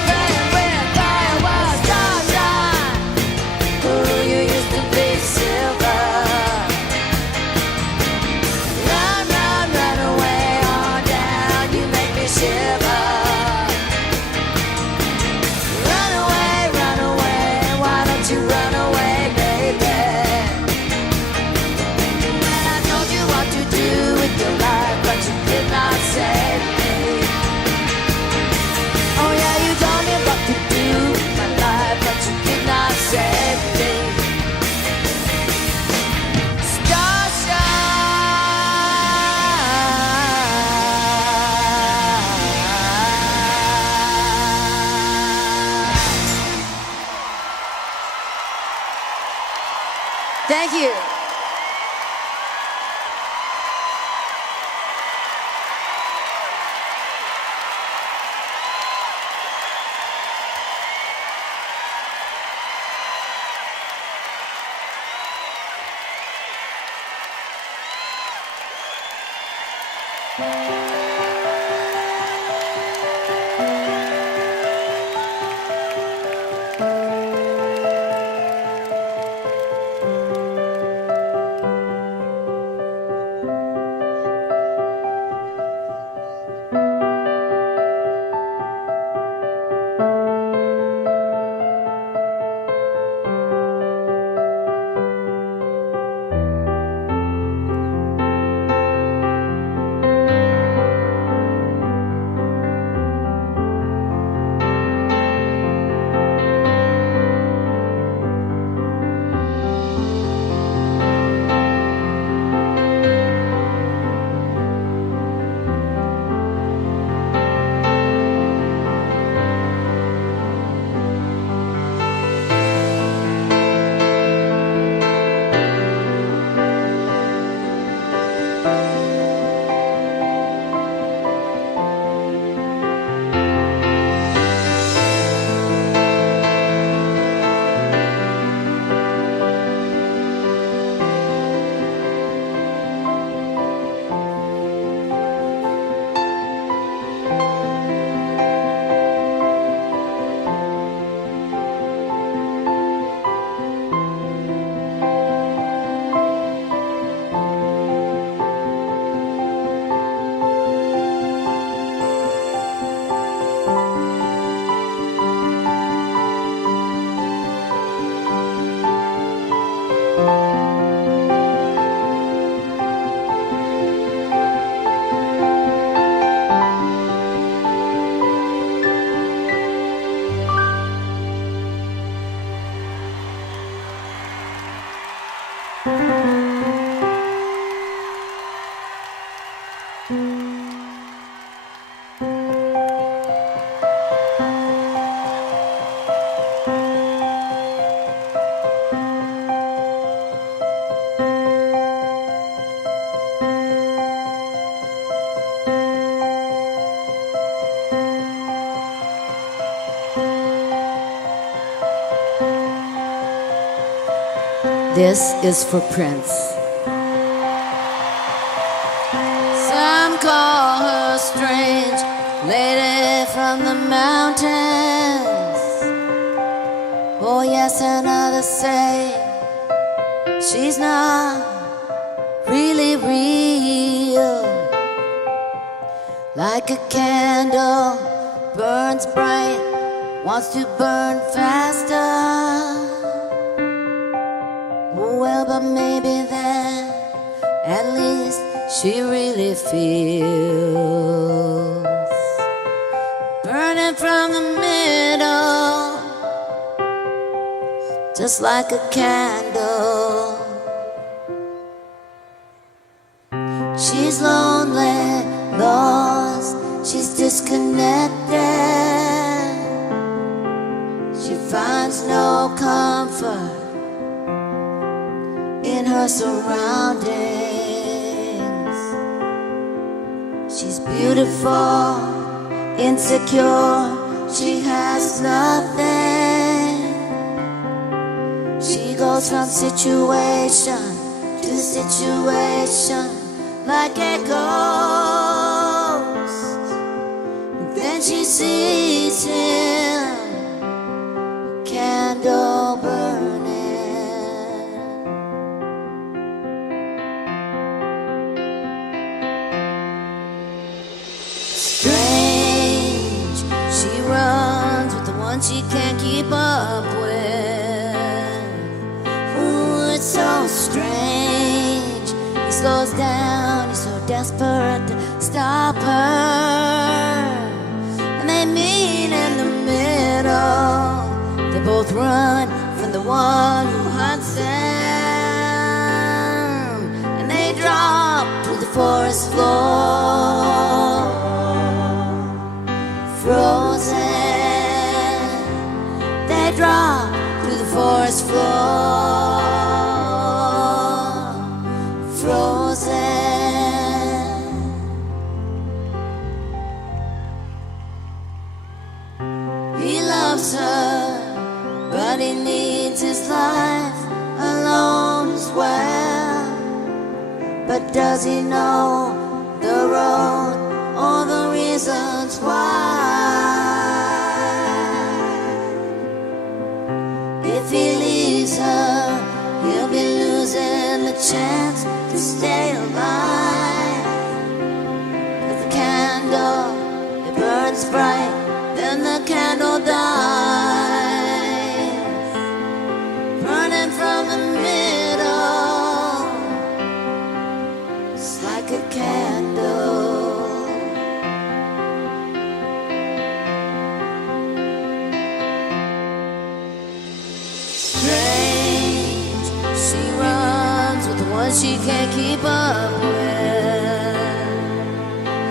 playing with fireworks, Starshine. Ooh, you used to be silver. Run, run, run away on down, you make me shiver. Run away, why don't you run away, baby? When I told you what to do with your life, but you did not save me. Oh yeah, you told me what to do with my life, but you did not save me. Starshine. Thank you. This is for Prince. Some call her strange, lady from the mountains. Oh yes, and others say she's not really real. Like a candle, burns bright, wants to burn faster. Well, but maybe then, at least she really feels. Burning from the middle, just like a candle. She's lonely, lost, she's disconnected. She finds no comfort in her surroundings. She's beautiful, insecure, she has nothing. She goes from situation to situation like a ghost. Then she sees him, candle burning. Strange, she runs with the one she can't keep up with. Ooh, it's so strange. He slows down, he's so desperate to stop her. And they meet in the middle. They both run from the one who hunts them. And they drop to the forest floor, frozen. They drop to the forest floor, frozen. He loves her, but he needs his life alone as well. But does he know the road or the reasons why? If he leaves her, he'll be losing the chance to stay alive. But the candle, it burns bright, then the candle dies. Burning from the middle, it's like a candle. Strange, she runs with the one she can't keep up with.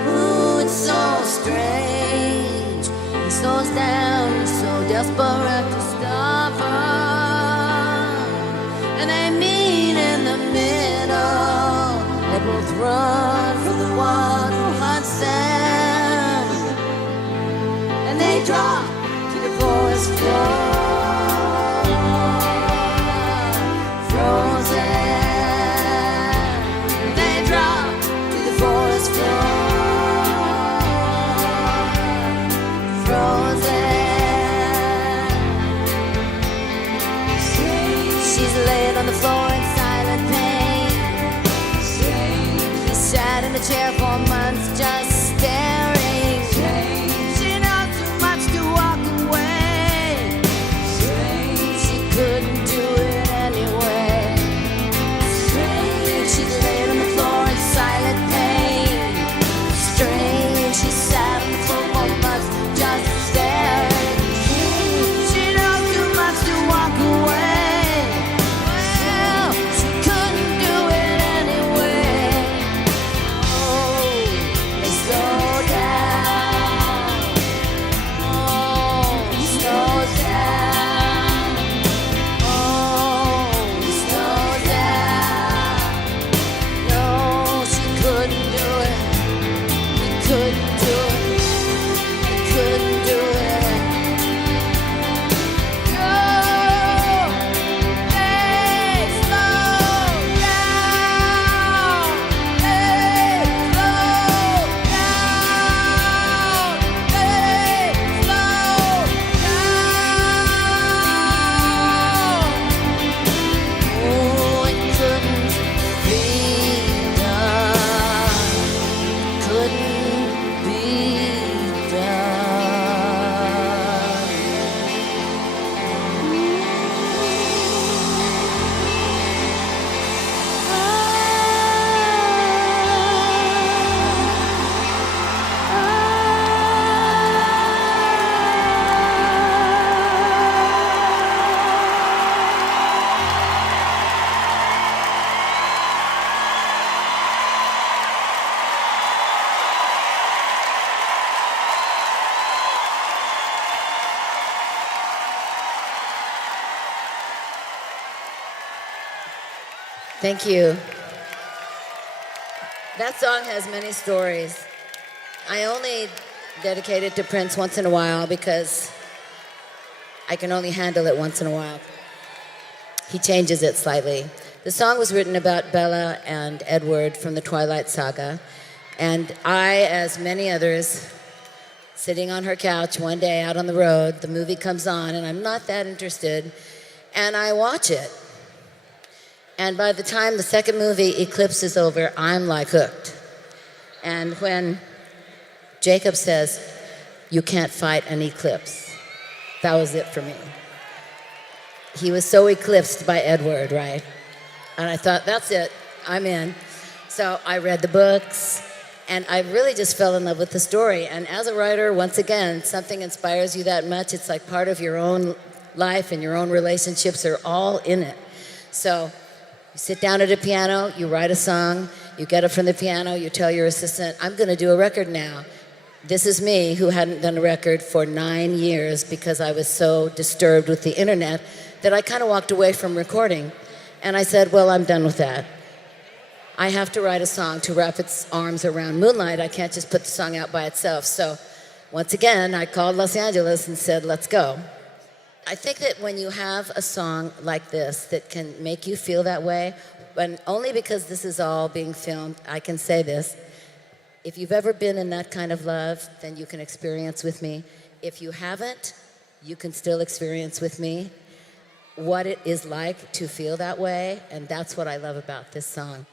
Ooh, it's so strange. He slows down, he's so desperate to stop her. And they meet in the middle. They both run from the one who hunts them. And they drop to the forest floor, frozen. They drop to the forest floor, frozen. She's laid on the floor in silent pain. He sat in a chair for months just staring. She knows too much to walk away. She couldn't do it anyway. She's laid on the floor in silent pain. Strange, she sat on the floor for months just staring. She knows too much to walk away. Well, she couldn't Thank you. That song has many stories. I only dedicate it to Prince once in a while because I can only handle it once in a while. He changes it slightly. The song was written about Bella and Edward from the Twilight Saga, and I, as many others, sitting on her couch one day out on the road, the movie comes on, and I'm not that interested, and I watch it. And by the time the second movie, Eclipse, is over, I'm like hooked. And when Jacob says, "You can't fight an eclipse," that was it for me. He was so eclipsed by Edward, right? And I thought, that's it, I'm in. So I read the books, and I really just fell in love with the story. And as a writer, once again, something inspires you that much, it's like part of your own life and your own relationships are all in it. So you sit down at a piano, you write a song, you get up from the piano, you tell your assistant, I'm going to do a record now. This is me, who hadn't done a record for 9 years because I was so disturbed with the internet that I kind of walked away from recording. And I said, well, I'm done with that. I have to write a song to wrap its arms around Moonlight. I can't just put the song out by itself. So once again, I called Los Angeles and said, let's go. I think that when you have a song like this that can make you feel that way, and only because this is all being filmed, I can say this. If you've ever been in that kind of love, then you can experience with me. If you haven't, you can still experience with me what it is like to feel that way, and that's what I love about this song.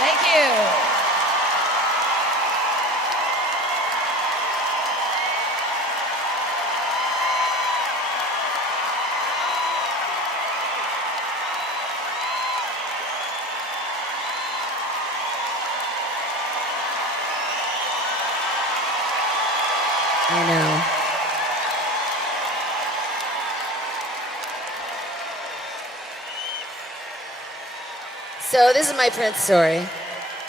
Thank you. I know. So this is my Prince story.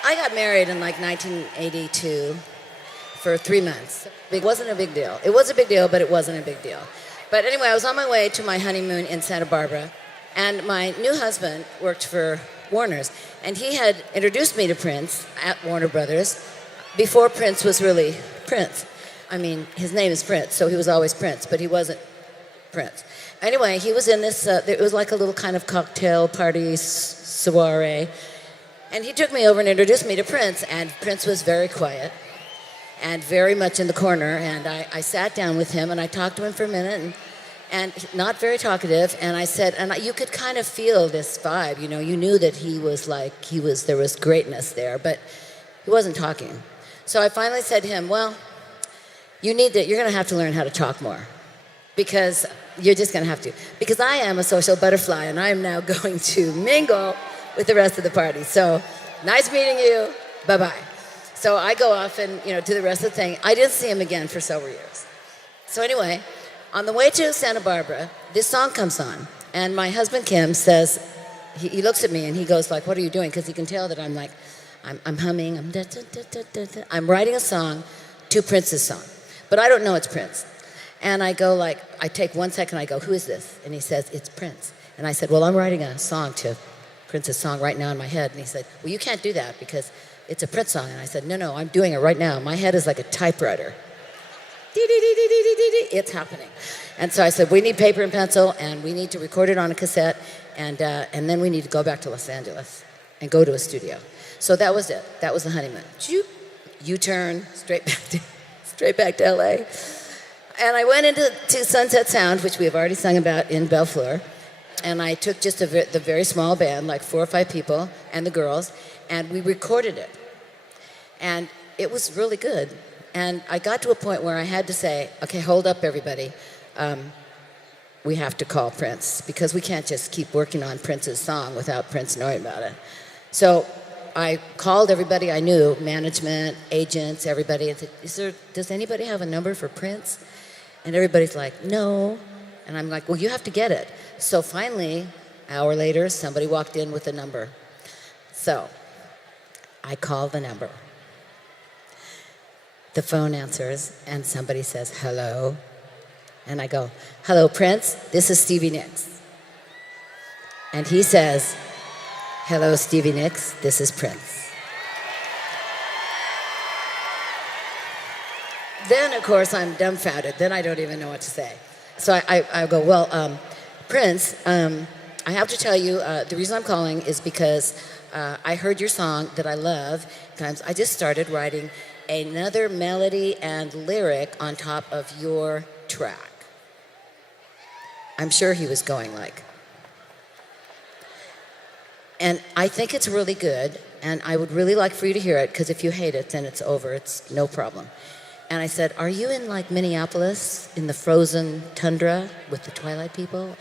I got married in like 1982 for 3 months. It wasn't a big deal. It was a big deal, but it wasn't a big deal. But anyway, I was on my way to my honeymoon in Santa Barbara, and my new husband worked for Warner's, and he had introduced me to Prince at Warner Brothers before Prince was really Prince. I mean, his name is Prince, so he was always Prince, but he wasn't Prince. Anyway, he was in this, it was like a little kind of cocktail party soiree, and he took me over and introduced me to Prince, and Prince was very quiet and very much in the corner, and I sat down with him, and I talked to him for a minute, and not very talkative, and I said, and you could kind of feel this vibe, you know, you knew that there was greatness there, but he wasn't talking. So I finally said to him, well, you're going to have to learn how to talk more, because you're just going to have to. Because I am a social butterfly, and I am now going to mingle with the rest of the party. So, nice meeting you. Bye-bye. So I go off and, do the rest of the thing. I didn't see him again for several years. So anyway, on the way to Santa Barbara, this song comes on, and my husband Kim says, he looks at me and he goes like, what are you doing? Because he can tell that I'm like, I'm humming, I'm writing a song to Prince's song. But I don't know it's Prince. And I go like, I take 1 second, I go, who is this? And he says, it's Prince. And I said, well, I'm writing a song to Prince's song right now in my head. And he said, well, you can't do that because it's a Prince song. And I said, no, I'm doing it right now. My head is like a typewriter. It's happening. And so I said, we need paper and pencil, and we need to record it on a cassette, and then we need to go back to Los Angeles and go to a studio. So that was it. That was the honeymoon. U-turn, straight back to LA. And I went into Sunset Sound, which we have already sung about in Belle Fleur, and I took just the very small band, like 4 or 5 people, and the girls, and we recorded it. And it was really good. And I got to a point where I had to say, okay, hold up, everybody. We have to call Prince, because we can't just keep working on Prince's song without Prince knowing about it. So I called everybody I knew, management, agents, everybody, and said, does anybody have a number for Prince? And everybody's like, no. And I'm like, well, you have to get it. So finally, an hour later, somebody walked in with a number. So I call the number. The phone answers, and somebody says, hello. And I go, hello, Prince, this is Stevie Nicks. And he says, hello, Stevie Nicks, this is Prince. Then, of course, I'm dumbfounded. Then I don't even know what to say. So I go, well, Prince, I have to tell you, the reason I'm calling is because I heard your song that I love. I just started writing another melody and lyric on top of your track. I'm sure he was going like. And I think it's really good, and I would really like for you to hear it, because if you hate it, then it's over. It's no problem. And I said, are you in like Minneapolis, in the frozen tundra with the Twilight people?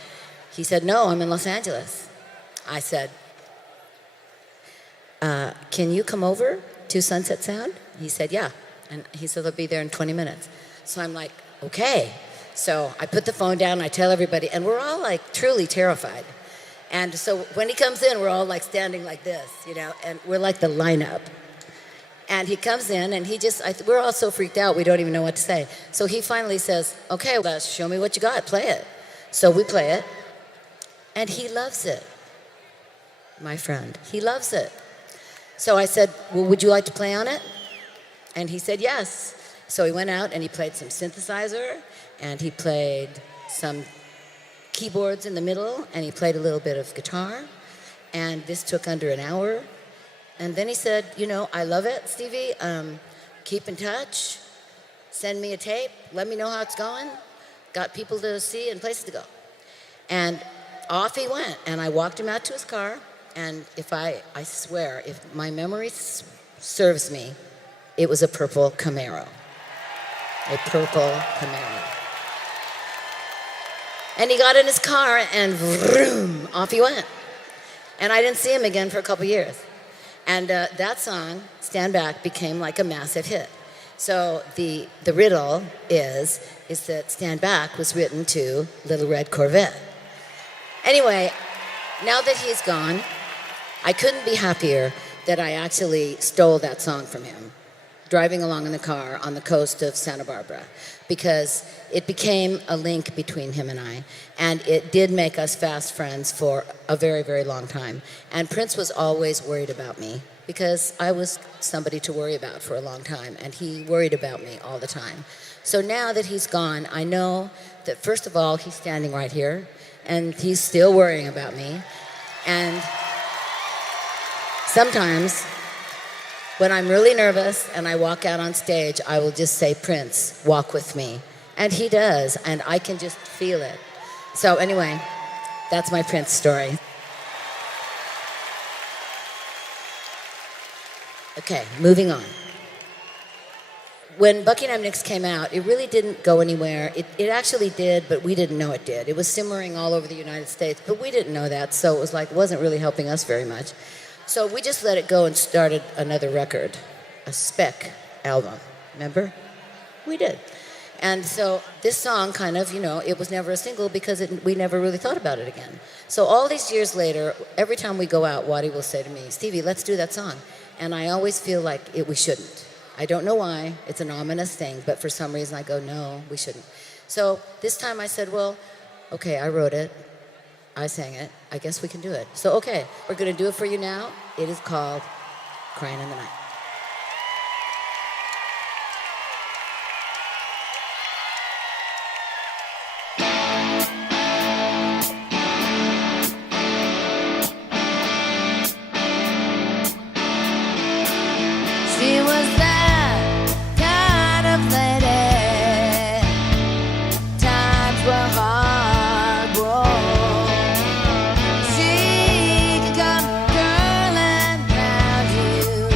He said, no, I'm in Los Angeles. I said, can you come over to Sunset Sound? He said, yeah. And he said, they'll be there in 20 minutes. So I'm like, okay. So I put the phone down, and I tell everybody, and we're all like truly terrified. And so when he comes in, we're all like standing like this, and we're like the lineup. And he comes in, and we're all so freaked out, we don't even know what to say. So he finally says, okay, well, show me what you got, play it. So we play it, and he loves it, my friend. He loves it. So I said, well, would you like to play on it? And he said yes. So he went out and he played some synthesizer, and he played some keyboards in the middle, and he played a little bit of guitar, and this took under an hour. And then he said, I love it, Stevie. Keep in touch. Send me a tape. Let me know how it's going. Got people to see and places to go. And off he went, and I walked him out to his car, And I swear, if my memory serves me, it was a purple Camaro. A purple Camaro. And he got in his car and vroom, off he went. And I didn't see him again for a couple years. And that song, Stand Back, became like a massive hit. So the riddle is that Stand Back was written to Little Red Corvette. Anyway, now that he's gone, I couldn't be happier that I actually stole that song from him, driving along in the car on the coast of Santa Barbara, because it became a link between him and I, and it did make us fast friends for a very, very long time. And Prince was always worried about me, because I was somebody to worry about for a long time, and he worried about me all the time. So now that he's gone, I know that first of all, he's standing right here, and he's still worrying about me. And sometimes, when I'm really nervous and I walk out on stage, I will just say, Prince, walk with me. And he does, and I can just feel it. So anyway, that's my Prince story. Okay, moving on. When Buckingham Nicks came out, it really didn't go anywhere. It actually did, but we didn't know it did. It was simmering all over the United States, but we didn't know that, so it was like, it wasn't really helping us very much. So we just let it go and started another record, a spec album. Remember? We did. And so this song kind of, it was never a single because we never really thought about it again. So all these years later, every time we go out, Waddy will say to me, Stevie, let's do that song. And I always feel like we shouldn't. I don't know why. It's an ominous thing, but for some reason I go, no, we shouldn't. So this time I said, well, okay, I wrote it. I sang it. I guess we can do it. So, okay, we're going to do it for you now. It is called Crying in the Night. She was that kind of lady. Times were hard, whoa. She could come curling round you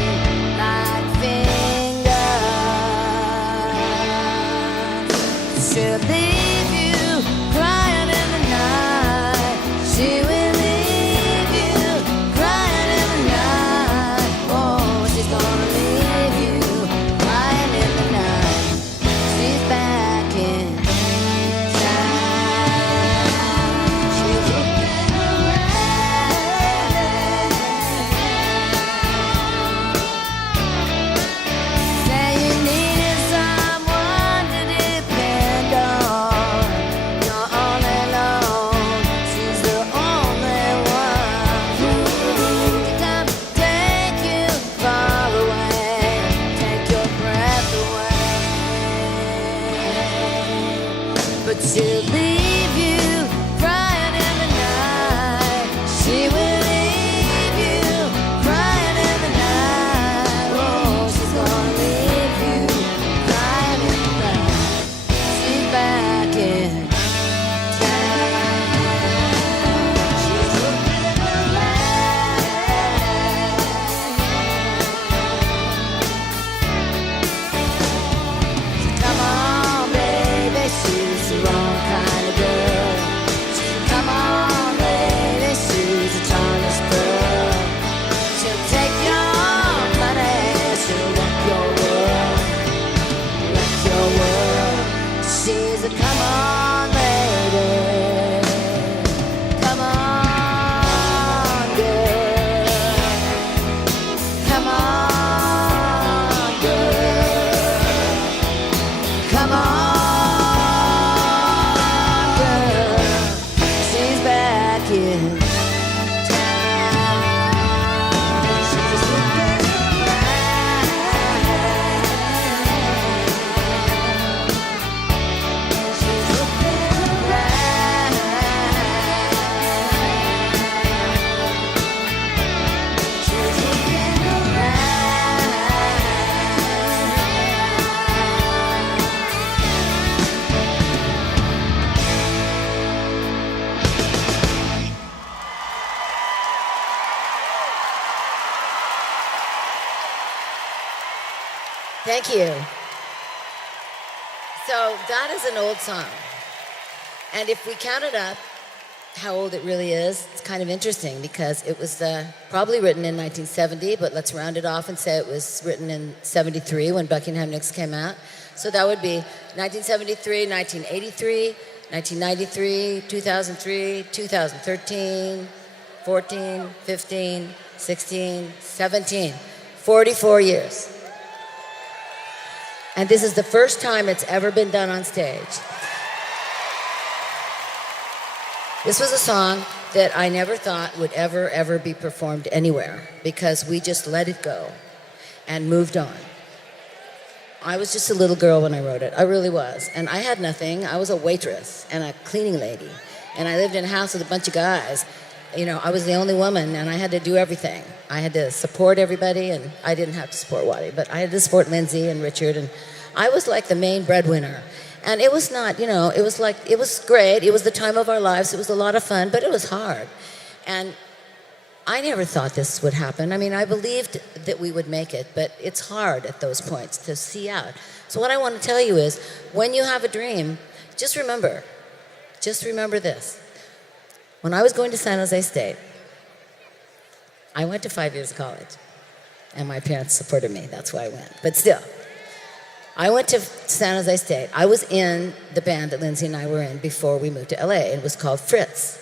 Thank you. So that is an old song. And if we counted up how old it really is, it's kind of interesting because it was probably written in 1970, but let's round it off and say it was written in 73 when Buckingham Nicks came out. So that would be 1973, 1983, 1993, 2003, 2013, 14, 15, 16, 17, 44 years. And this is the first time it's ever been done on stage. This was a song that I never thought would ever be performed anywhere because we just let it go and moved on. I was just a little girl when I wrote it. I really was. And I had nothing. I was a waitress and a cleaning lady. And I lived in a house with a bunch of guys. You know, I was the only woman and I had to do everything. I had to support everybody, and I didn't have to support Waddy, but I had to support Lindsay and Richard, and I was like the main breadwinner. And it was not, you know, it was great. It was the time of our lives. It was a lot of fun, but it was hard. And I never thought this would happen. I mean, I believed that we would make it, but it's hard at those points to see out. So what I want to tell you is, when you have a dream, just remember this. When I was going to San Jose State, I went to 5 years of college, and my parents supported me. That's why I went. But still, I went to San Jose State. I was in the band that Lindsay and I were in before we moved to LA. It was called Fritz.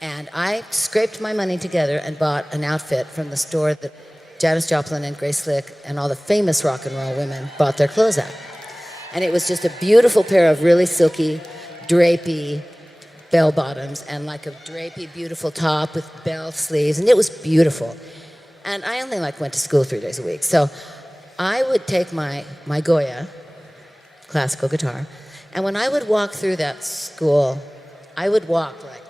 And I scraped my money together and bought an outfit from the store that Janis Joplin and Grace Slick and all the famous rock and roll women bought their clothes at. And it was just a beautiful pair of really silky, drapey bell bottoms and like a drapey, beautiful top with bell sleeves. And it was beautiful. And I only went to school 3 days a week. So I would take my Goya, classical guitar, and when I would walk through that school, I would walk like,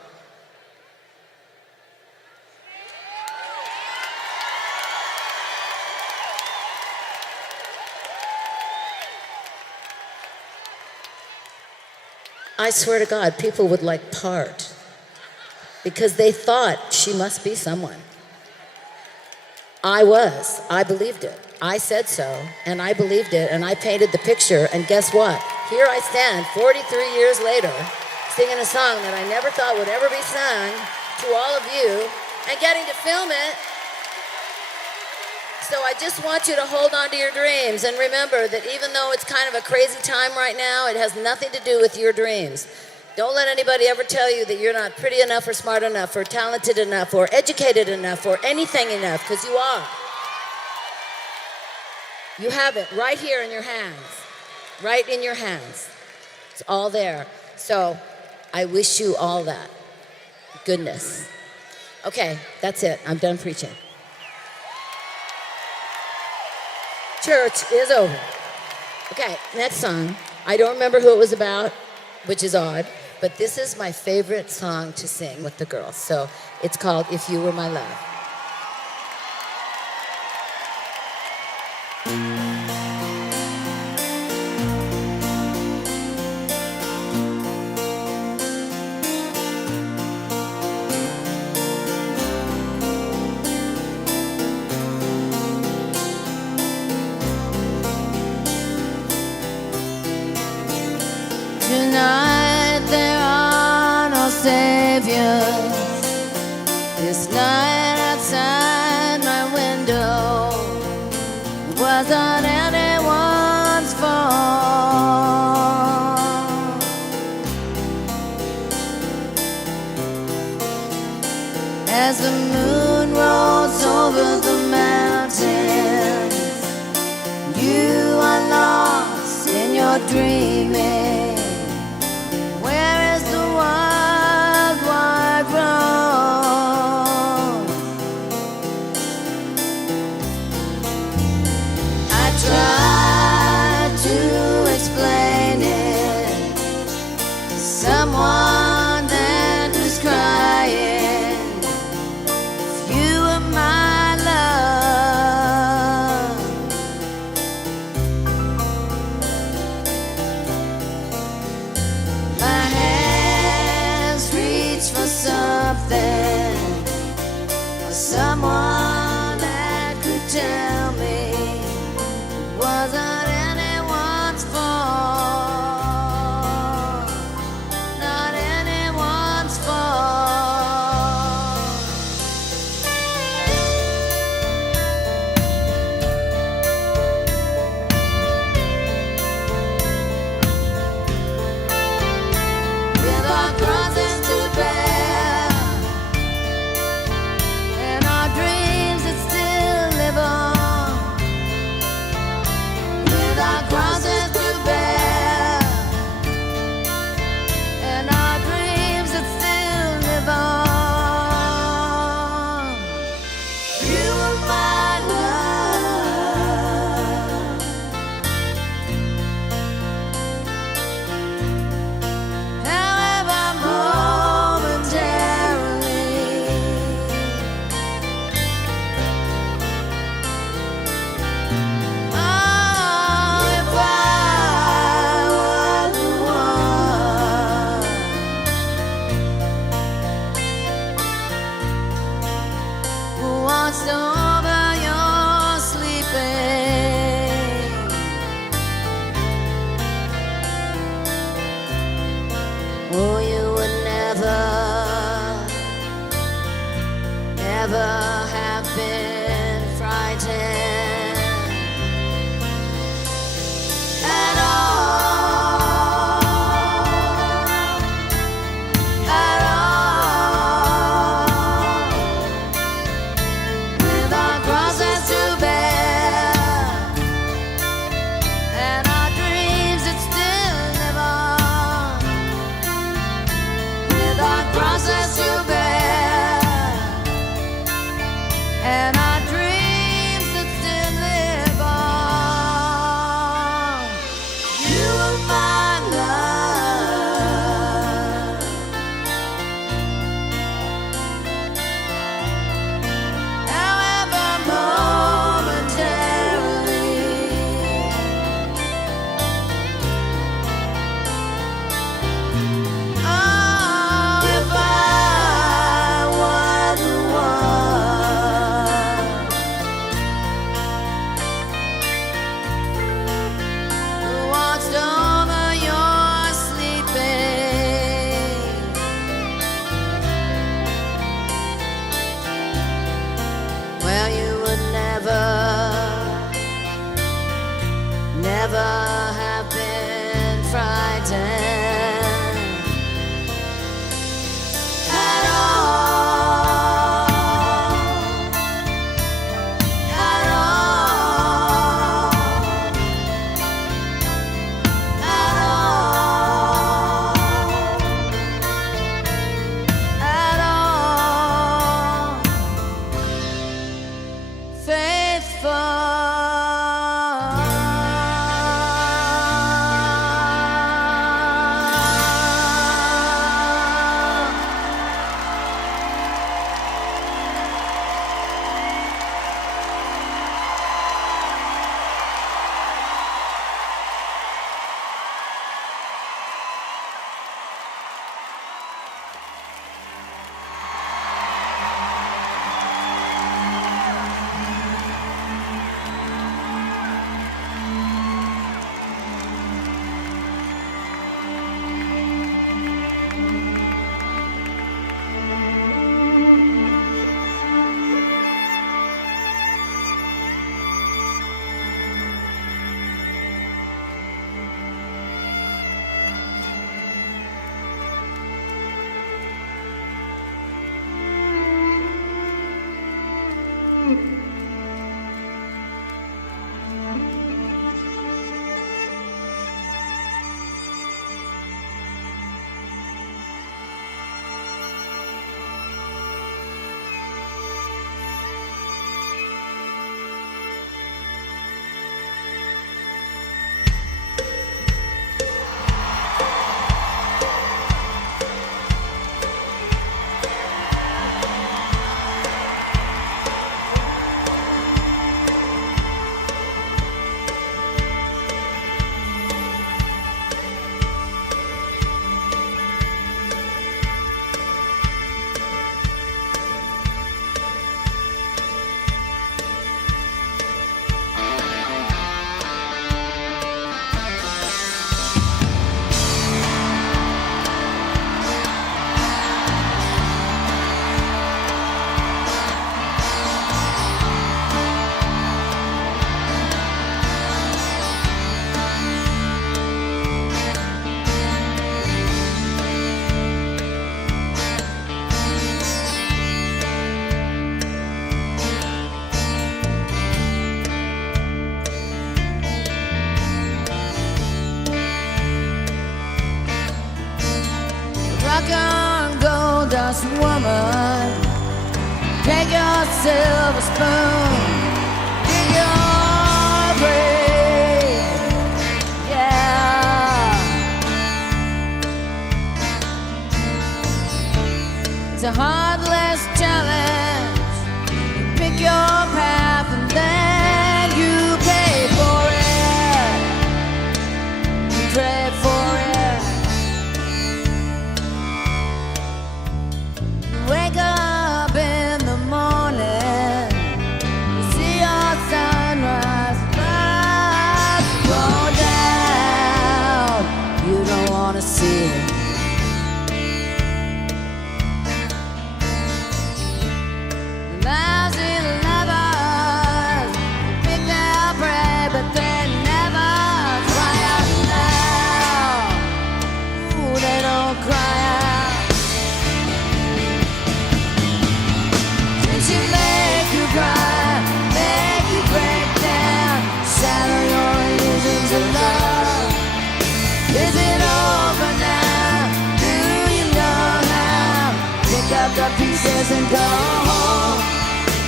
I swear to God, people would part because they thought she must be someone. I believed it. I said so, and I believed it, and I painted the picture, and guess what? Here I stand, 43 years later, singing a song that I never thought would ever be sung to all of you, and getting to film it. So I just want you to hold on to your dreams, and remember that even though it's kind of a crazy time right now, it has nothing to do with your dreams. Don't let anybody ever tell you that you're not pretty enough or smart enough or talented enough or educated enough or anything enough, because you are. You have it right here in your hands. Right in your hands. It's all there. So I wish you all that. Goodness. Okay, that's it. I'm done preaching. Church is over. Okay, next song. I don't remember who it was about, which is odd, but this is my favorite song to sing with the girls. So it's called If You Were My Love. Tonight there are no saviors. This night outside my window wasn't anyone's fault. As the moon rolls over the mountains, you are lost in your dreaming. Try Rock on, gold dust woman. Take your silver spoon, get your braid, yeah. It's a heartless challenge. You pick your path and then you pay for it. You trade for it. Wake up in the morning, you see your sunrise, but go down, you don't want to see it. Lousy lovers pick their prey, but they never cry out loud. Ooh, they don't cry out. She make you cry, make you break down, shatter your illusions of love. Is it over now? Do you know how? Pick up the pieces and go home.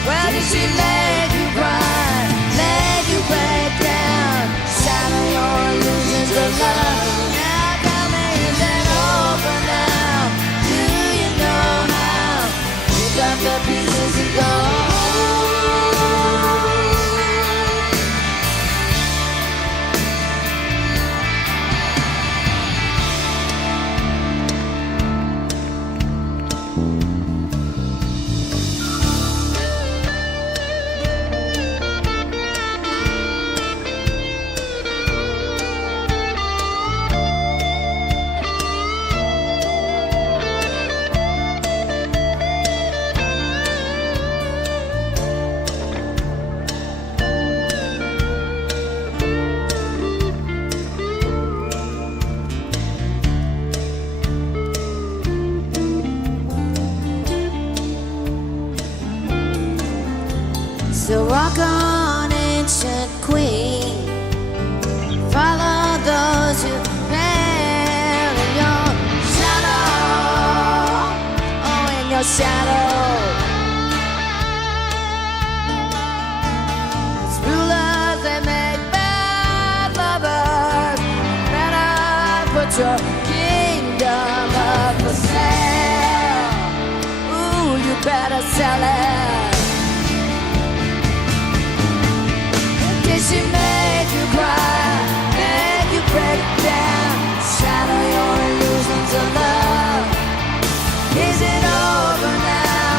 Well, did she make you cry, make you break down, shatter your illusions of love? Now tell me, is it over now? Do you know how? Pick up the pieces and go home. your kingdom up for sale. Ooh, you better sell it. Did she make you cry, make you break down, shatter your illusions of love? Is it over now?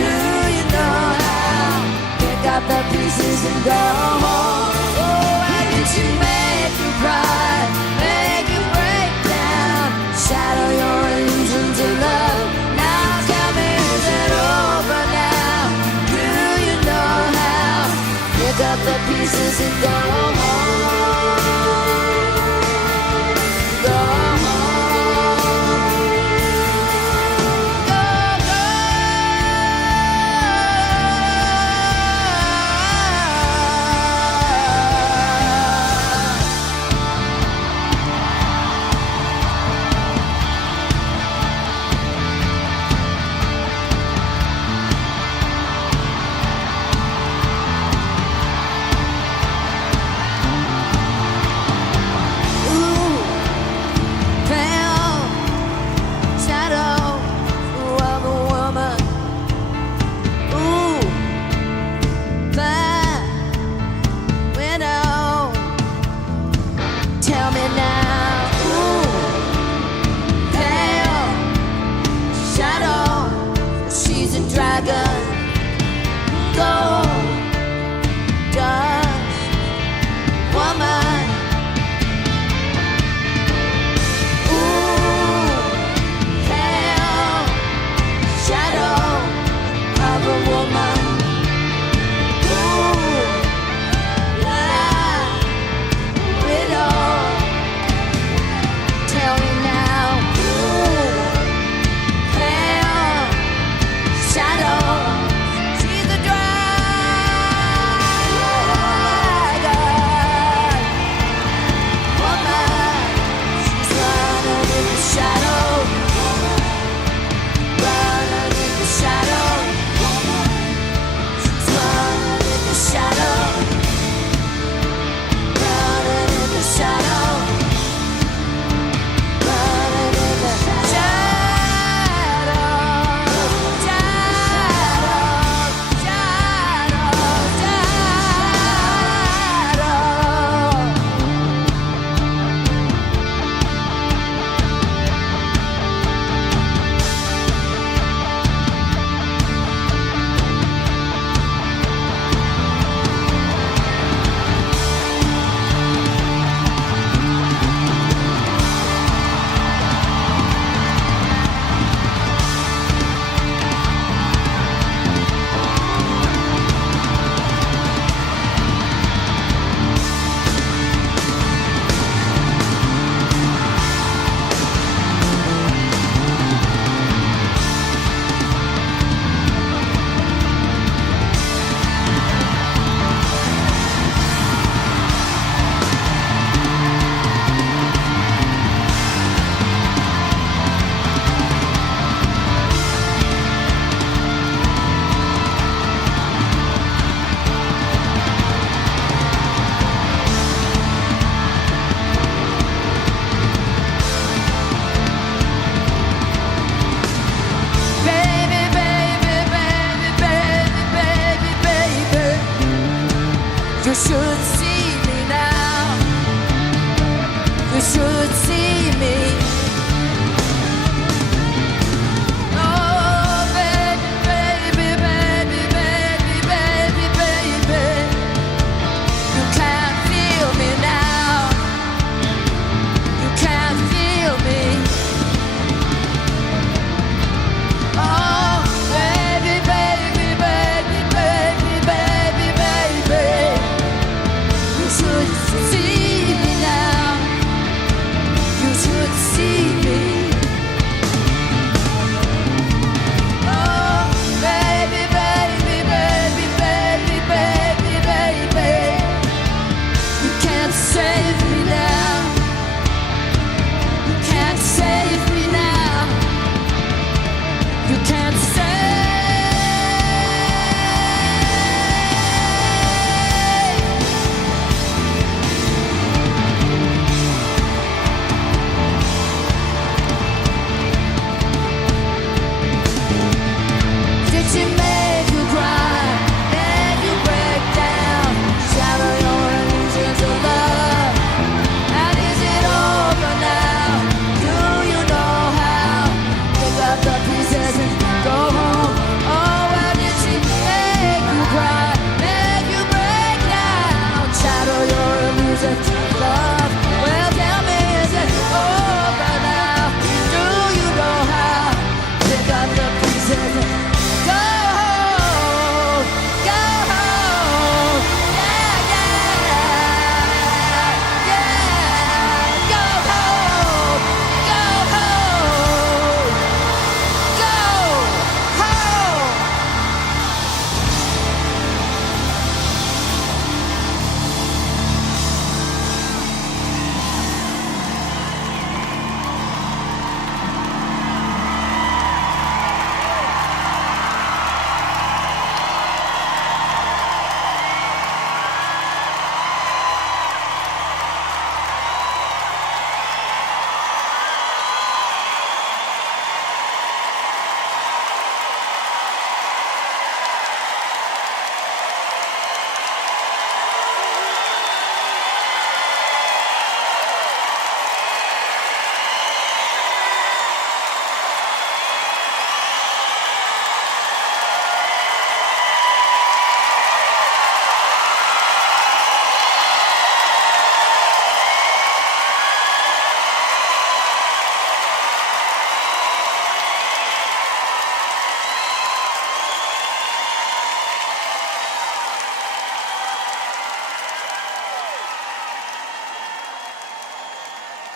Do you know how? Pick up the pieces and go home. Oh, how did she make you cry, make you break down, shatter your illusions of love? Now tell me, is it over now? Do you know how? Pick up the pieces and go home. Go home. Go, go. Ooh, pale shadow of a woman. Ooh, black widow. Tell me now. Ooh, pale shadow. She's a dragon. Gold dust woman. Ooh, pale shadow of a woman. Ooh, black widow. Tell me now. Ooh, pale shadow. She's a dragon woman. She's running in the shadow. Running in the shadow. She's running in the shadow. Running in the shadow. Running in the shadow. Baby, baby, baby, baby, baby, baby. You should see me now. You should see me. Oh, baby, baby, baby, baby, baby, baby. You can't feel me now. You can't feel me. Oh, baby, baby, baby, baby, baby, baby. You should see me now. You should see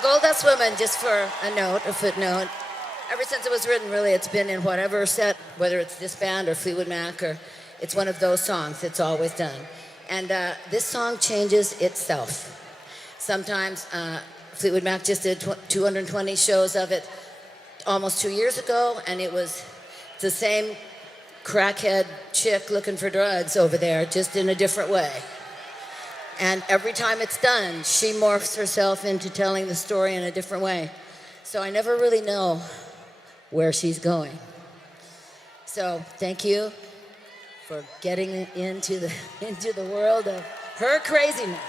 Goldust Woman, just for a note, a footnote. Ever since it was written, really, it's been in whatever set, whether it's this band or Fleetwood Mac, or it's one of those songs it's always done. And this song changes itself. Sometimes Fleetwood Mac just did 220 shows of it almost 2 years ago, and it was the same crackhead chick looking for drugs over there, just in a different way. And every time it's done, she morphs herself into telling the story in a different way. So I never really know where she's going. So thank you for getting into the world of her craziness.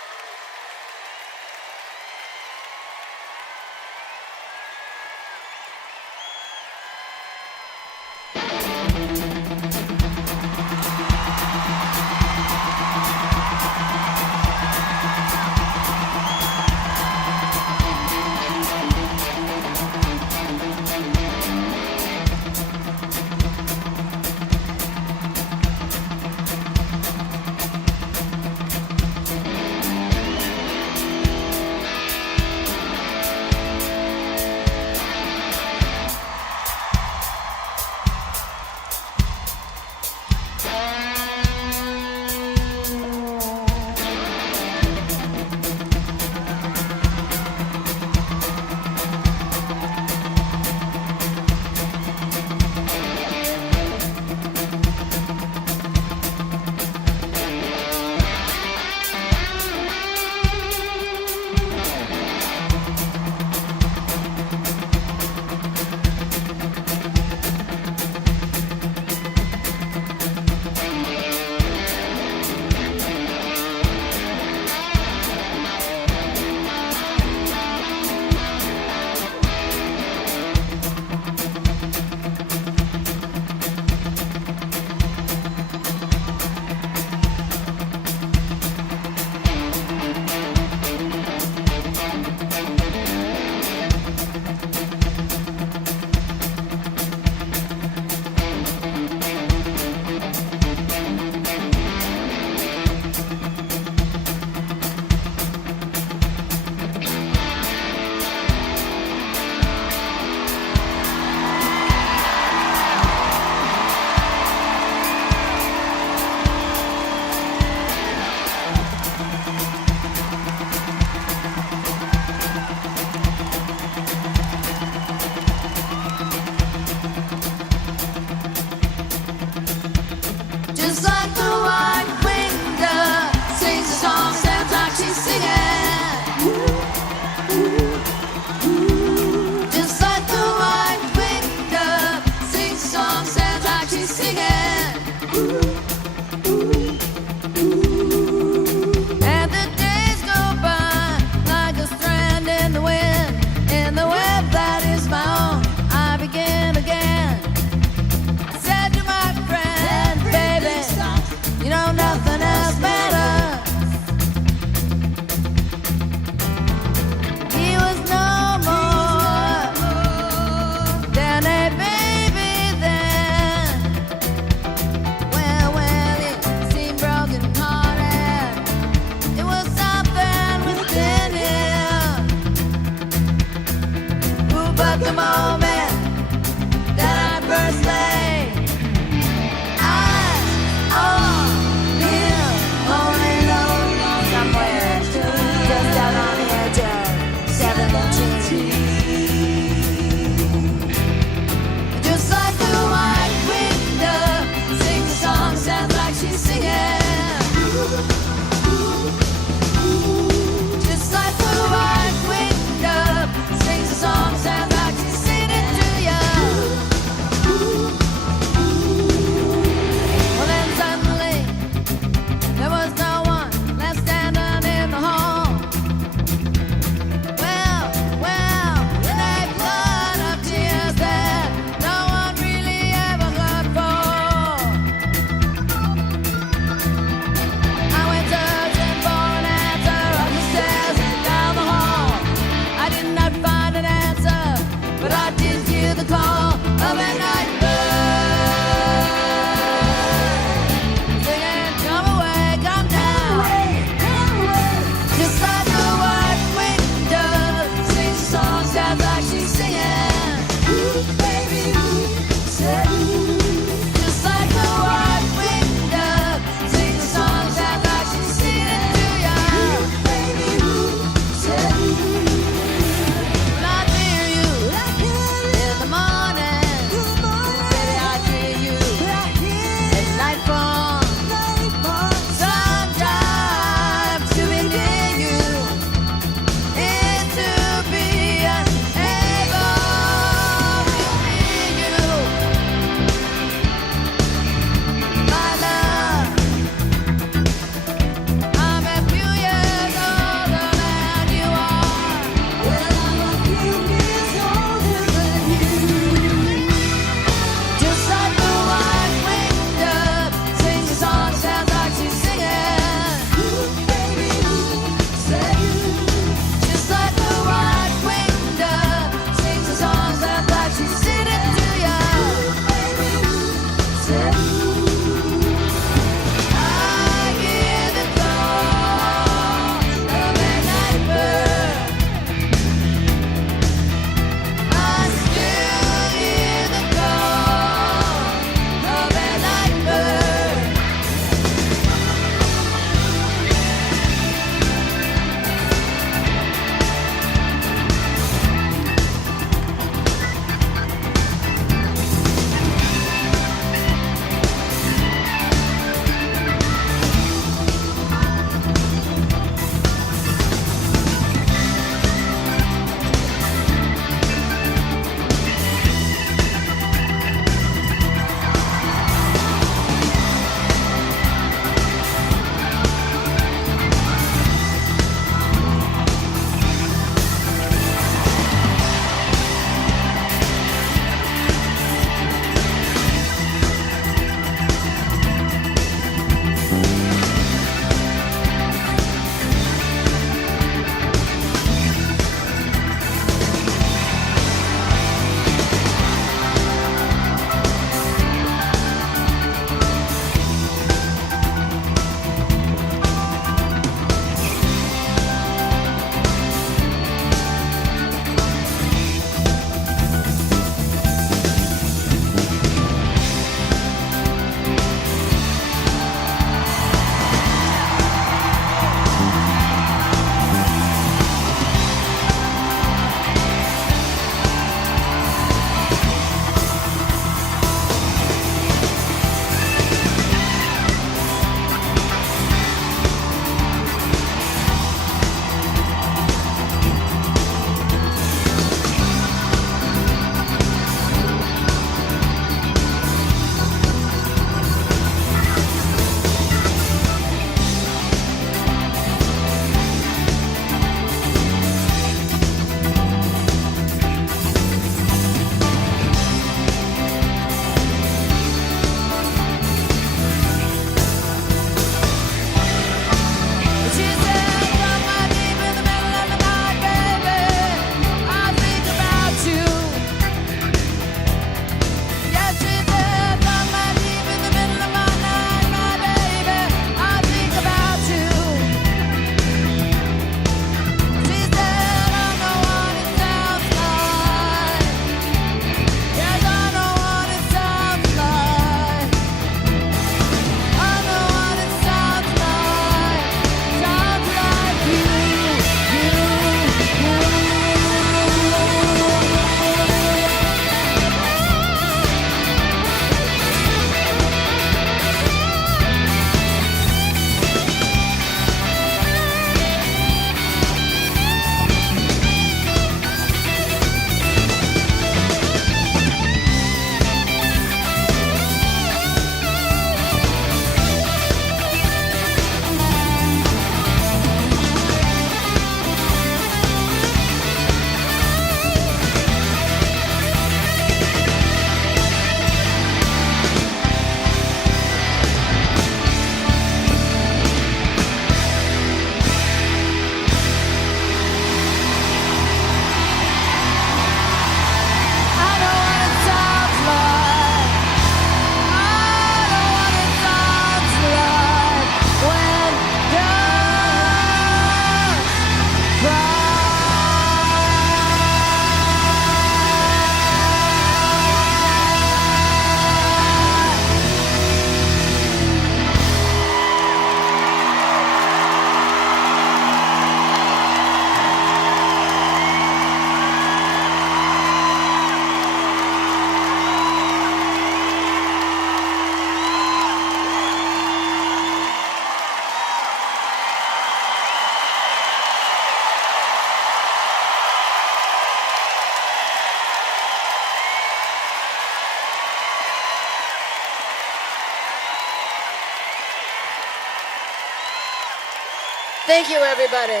Thank you, everybody.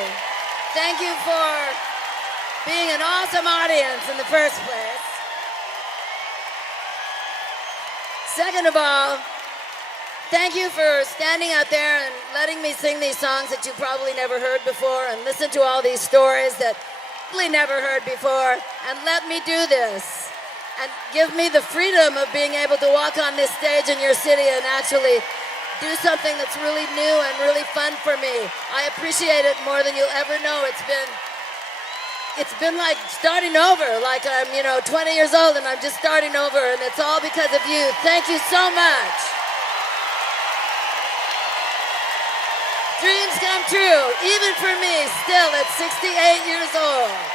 Thank you for being an awesome audience in the first place. Second of all, thank you for standing out there and letting me sing these songs that you probably never heard before and listen to all these stories that you probably never heard before and let me do this and give me the freedom of being able to walk on this stage in your city and actually do something that's really new and really fun for me. I appreciate it more than you'll ever know. It's been like starting over, like I'm, 20 years old and I'm just starting over, and it's all because of you. Thank you so much. Dreams come true, even for me, still at 68 years old.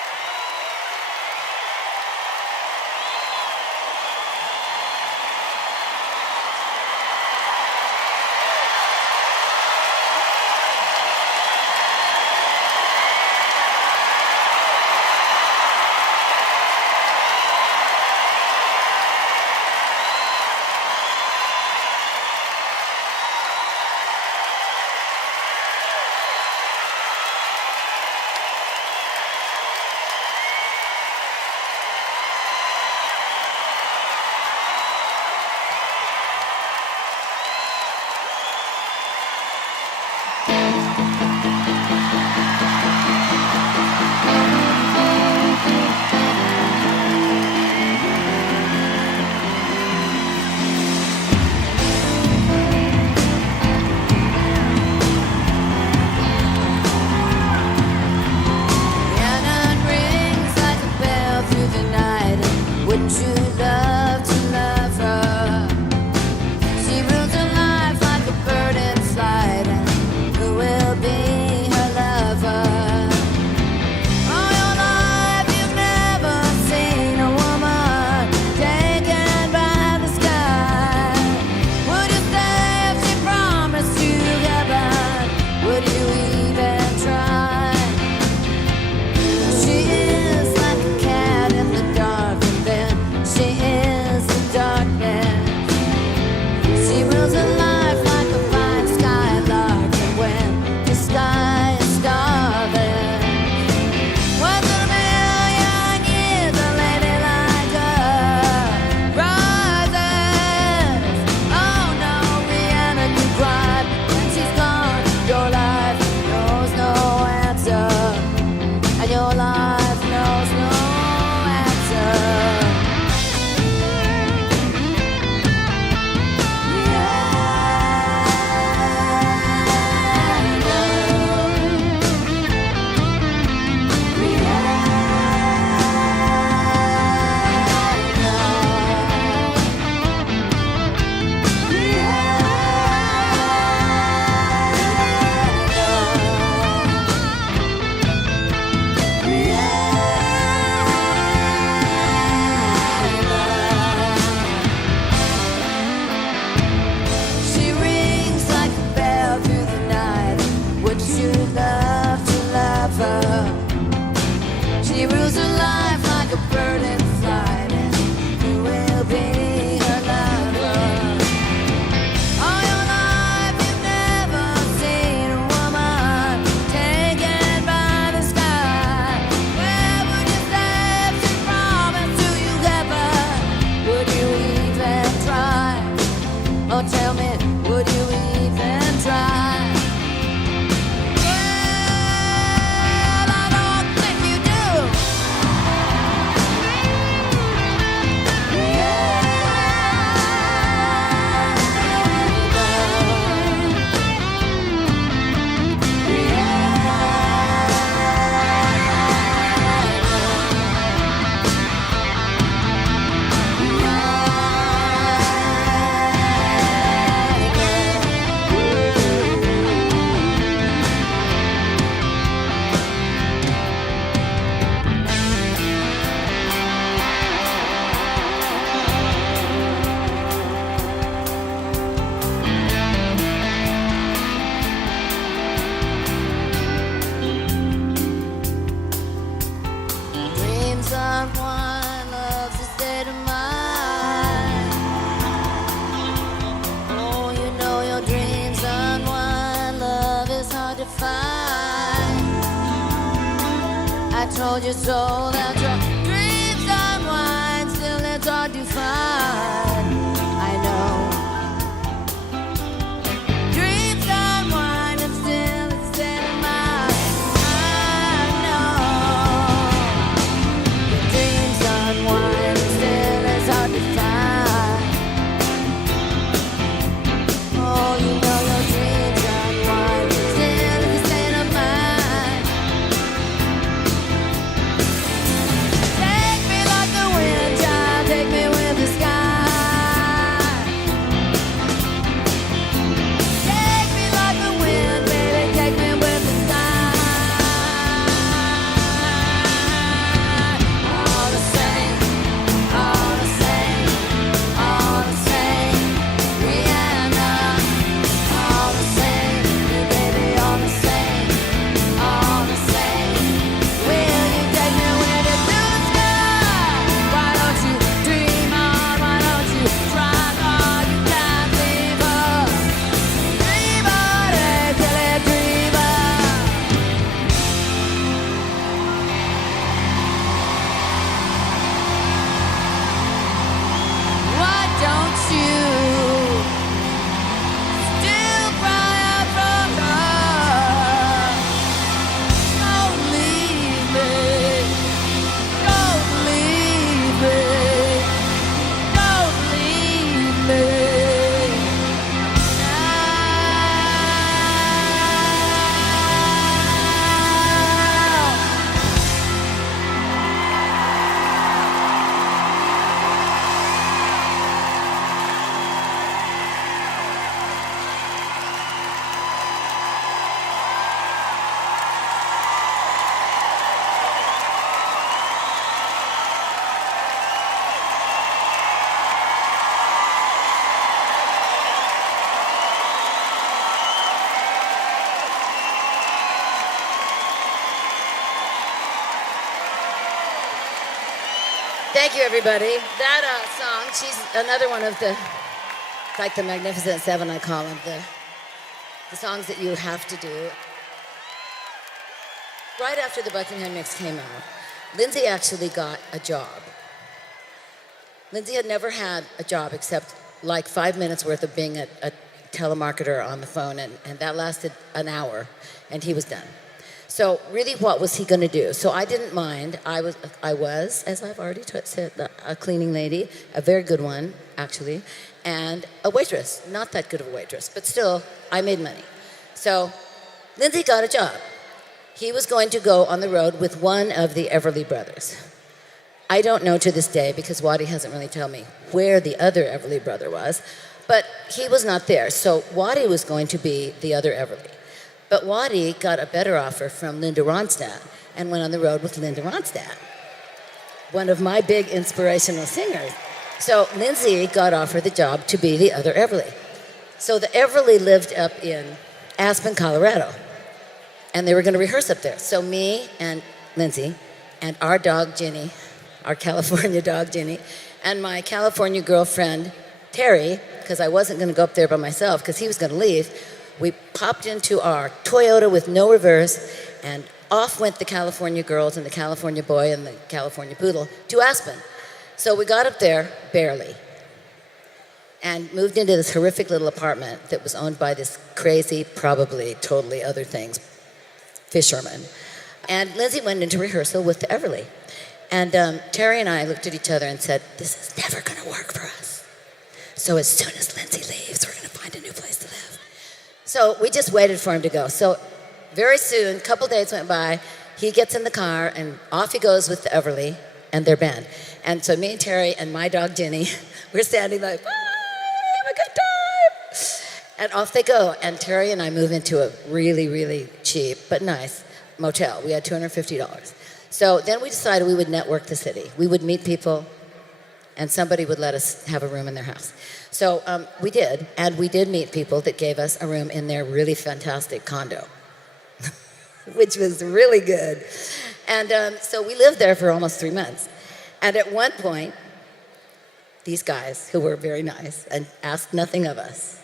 Told your soul that your dreams are wine, still it's hard to find. I know. Dreams are wine and still it's dead in mine. I know. Your dreams are wine and still it's hard to find. Oh, you know your dreams are wine, but still it's a state of mind. Take me like the wind, child, take me with the sky. Take me like the wind, baby, take me with the sky. All the same, all the same, all the same, Rhiannon. All the same, baby, all the same, all the same. Will you take me with you to the sky? Why don't you dream on? Why don't you try hard? You can't leave us. Dream on it till it dream on. Why don't you still cry out from her? Don't leave me. Don't leave me. Don't leave me. Thank you, everybody. That song, she's another one of the, like the Magnificent Seven, I call them, the songs that you have to do. Right after the Buckingham Mix came out, Lindsay actually got a job. Lindsay had never had a job except like 5 minutes worth of being a telemarketer on the phone, and that lasted an hour, and he was done. So really, what was he going to do? So I didn't mind. I was, as I've already said, a cleaning lady, a very good one, actually, and a waitress. Not that good of a waitress, but still, I made money. So Lindsay got a job. He was going to go on the road with one of the Everly brothers. I don't know to this day, because Waddy hasn't really told me where the other Everly brother was, but he was not there. So Waddy was going to be the other Everly. But Waddy got a better offer from Linda Ronstadt and went on the road with Linda Ronstadt, one of my big inspirational singers. So Lindsay got offered the job to be the other Everly. So the Everly lived up in Aspen, Colorado, and they were going to rehearse up there. So me and Lindsay and our dog Ginny, our California dog Ginny, and my California girlfriend Terry, because I wasn't going to go up there by myself because he was going to leave, we popped into our Toyota with no reverse, and off went the California girls and the California boy and the California poodle to Aspen. So we got up there, barely, and moved into this horrific little apartment that was owned by this crazy, probably totally other things, fisherman. And Lindsay went into rehearsal with the Everly. And Terry and I looked at each other and said, this is never going to work for us. So as soon as Lindsay leaves, we're going to find a new place to live. So we just waited for him to go. So very soon, a couple days went by, he gets in the car and off he goes with the Everly and their band. And so me and Terry and my dog Jenny, we're standing like, bye, have a good time. And off they go. And Terry and I move into a really, really cheap but nice motel. We had $250. So then we decided we would network the city. We would meet people, and somebody would let us have a room in their house. So we did, and we did meet people that gave us a room in their really fantastic condo, which was really good. And so we lived there for almost 3 months. And at one point, these guys, who were very nice and asked nothing of us,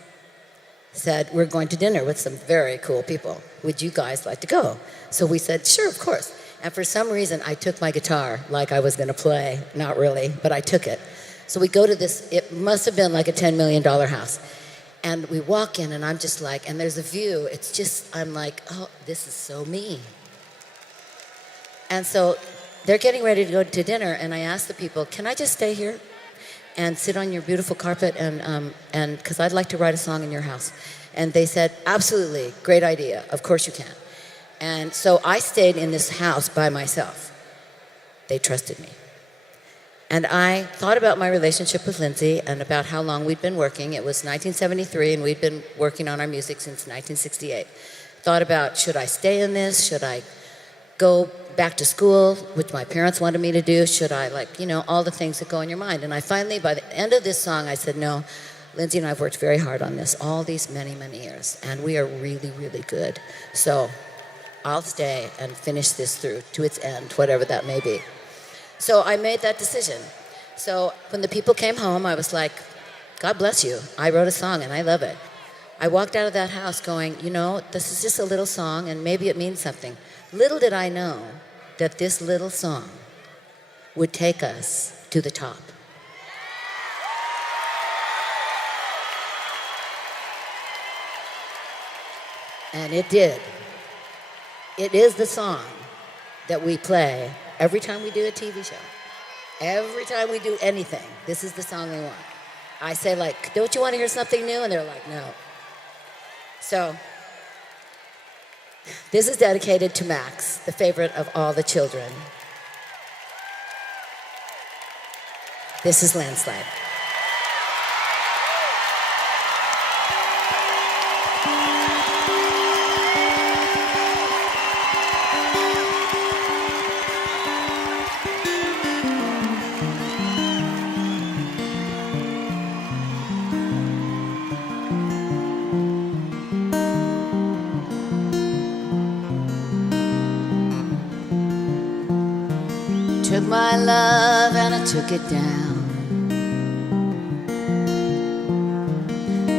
said, we're going to dinner with some very cool people. Would you guys like to go? So we said, sure, of course. And for some reason, I took my guitar like I was going to play. Not really, but I took it. So we go to this, it must have been like a $10 million house. And we walk in, and I'm just like, and there's a view. It's just, I'm like, oh, this is so me. And so they're getting ready to go to dinner, and I asked the people, can I just stay here and sit on your beautiful carpet? And because I'd like to write a song in your house. And they said, absolutely, great idea. Of course you can. And so I stayed in this house by myself. They trusted me. And I thought about my relationship with Lindsay and about how long we'd been working. It was 1973, and we'd been working on our music since 1968. Thought about, should I stay in this? Should I go back to school, which my parents wanted me to do? Should I, all the things that go in your mind? And I finally, by the end of this song, I said, no, Lindsay and I have worked very hard on this all these many, many years, and we are really, really good. So I'll stay and finish this through to its end, whatever that may be. So I made that decision. So when the people came home, I was like, God bless you. I wrote a song and I love it. I walked out of that house going, this is just a little song and maybe it means something. Little did I know that this little song would take us to the top. And it did. It is the song that we play every time we do a TV show. Every time we do anything, this is the song they want. I say, don't you want to hear something new? And they're like, no. So this is dedicated to Max, the favorite of all the children. This is Landslide. Took my love and I took it down.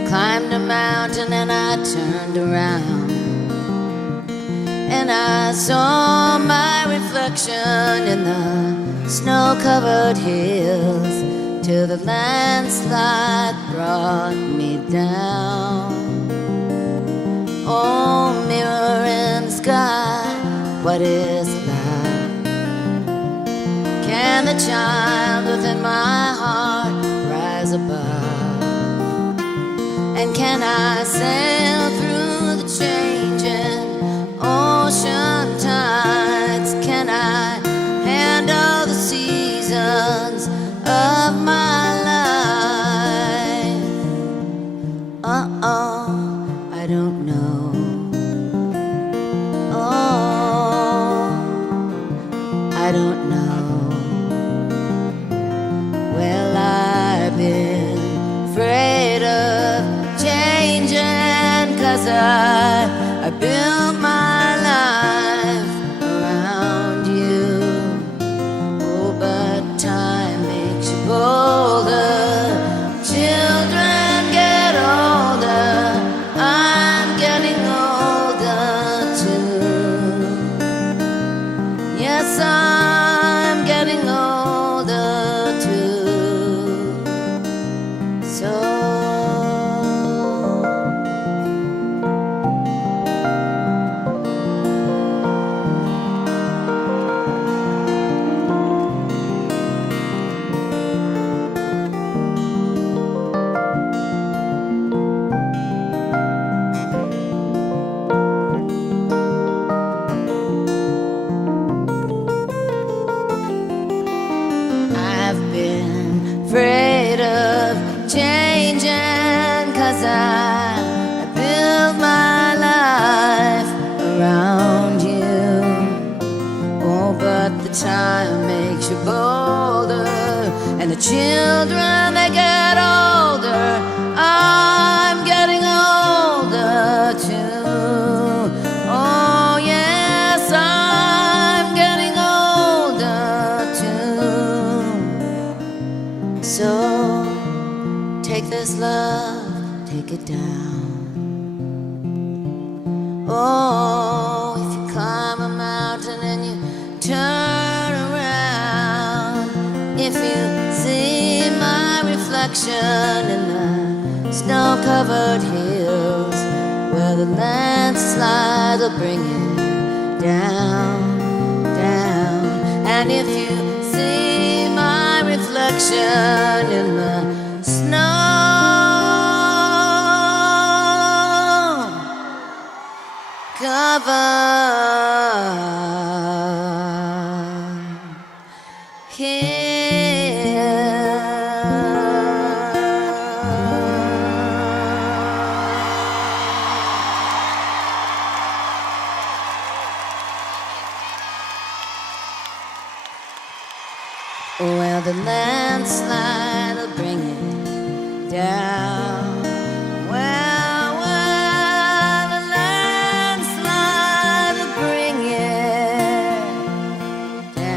Climbed a mountain and I turned around. And I saw my reflection in the snow-covered hills till the landslide brought me down. Oh, mirror in the sky, what is love? Can the child within my heart rise above? And can I sail through the changing ocean tides? Can I handle the seasons of my life? I don't know. I don't know. Well, I've been afraid of changing, 'cause I built my life around you. Oh, but time makes you bolder. Children get older. I'm getting older too. Yes, I'm getting older too. So I've been afraid of changing, 'cause I built my life around you. Oh, but the time makes you bolder, and the children, they get older. I'm getting older too. Oh, yes, I'm getting older too. So take this love, take it down. Oh, if you climb a mountain and you reflection in the snow-covered hills, where the landslide will bring it down, down. And if you see my reflection in the snow covered well, the landslide will bring it down. Well, the landslide will bring it down.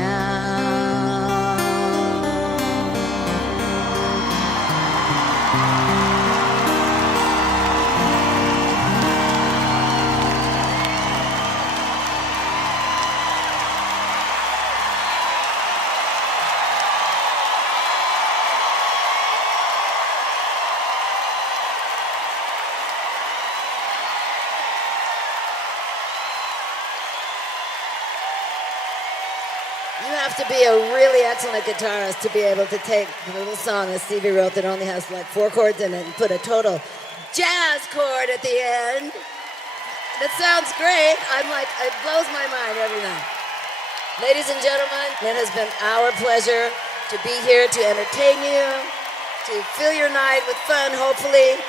You have to be a really excellent guitarist to be able to take the little song that Stevie wrote that only has like 4 chords in it and put a total jazz chord at the end. That sounds great. I'm like, it blows my mind every night. Ladies and gentlemen, it has been our pleasure to be here to entertain you, to fill your night with fun, hopefully.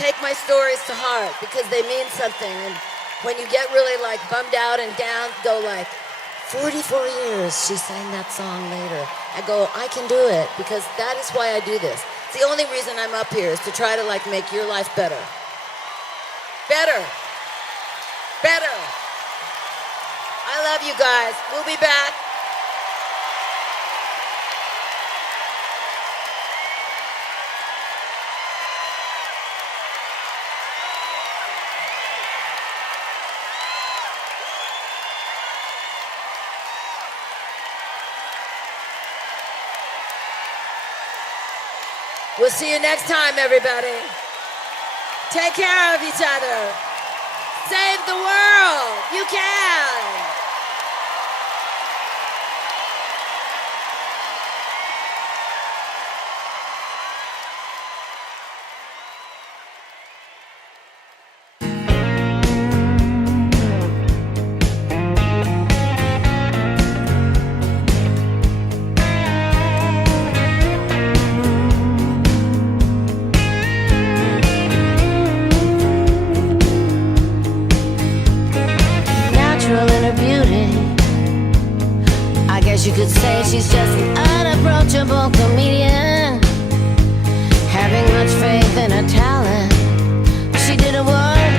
Take my stories to heart because they mean something. And when you get really like bummed out and down, go like, 44 years she sang that song later. I go, I can do it because that is why I do this. It's the only reason I'm up here is to try to like make your life better. Better. Better. I love you guys. We'll be back. We'll see you next time, everybody. Take care of each other. Save the world. You can. You could say she's just an unapproachable comedian, having much faith in her talent. She did a work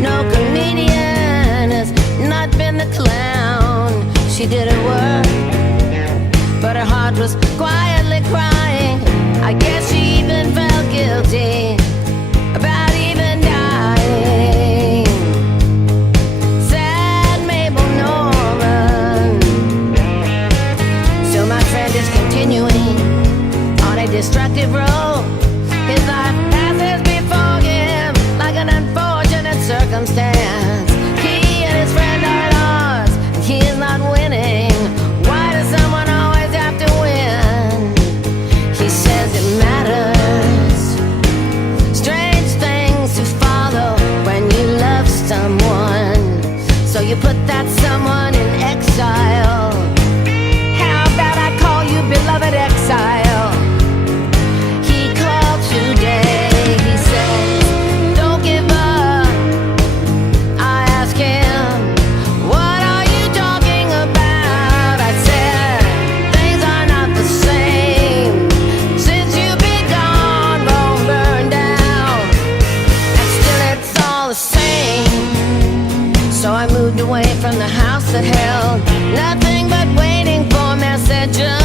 no comedian has not been the clown. She did her work, but her heart was quietly crying. I guess she even felt guilty about even dying. Sad Mabel Norman. So my friend is continuing on a destructive road. His life passes before him like an unfortunate circumstance. He and his friend are at odds, and he is not winning. Why does someone always have to win? He says it matters. Strange things to follow when you love someone. So you put that someone in exile. Beloved exile. He called today. He said, don't give up. I asked him, what are you talking about? I said, things are not the same since you've been gone, Rome burned down, and still it's all the same. So I moved away from the house that held nothing but waiting for messages.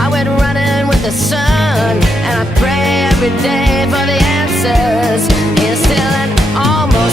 I went running with the sun, and I pray every day for the answers. It's still an almost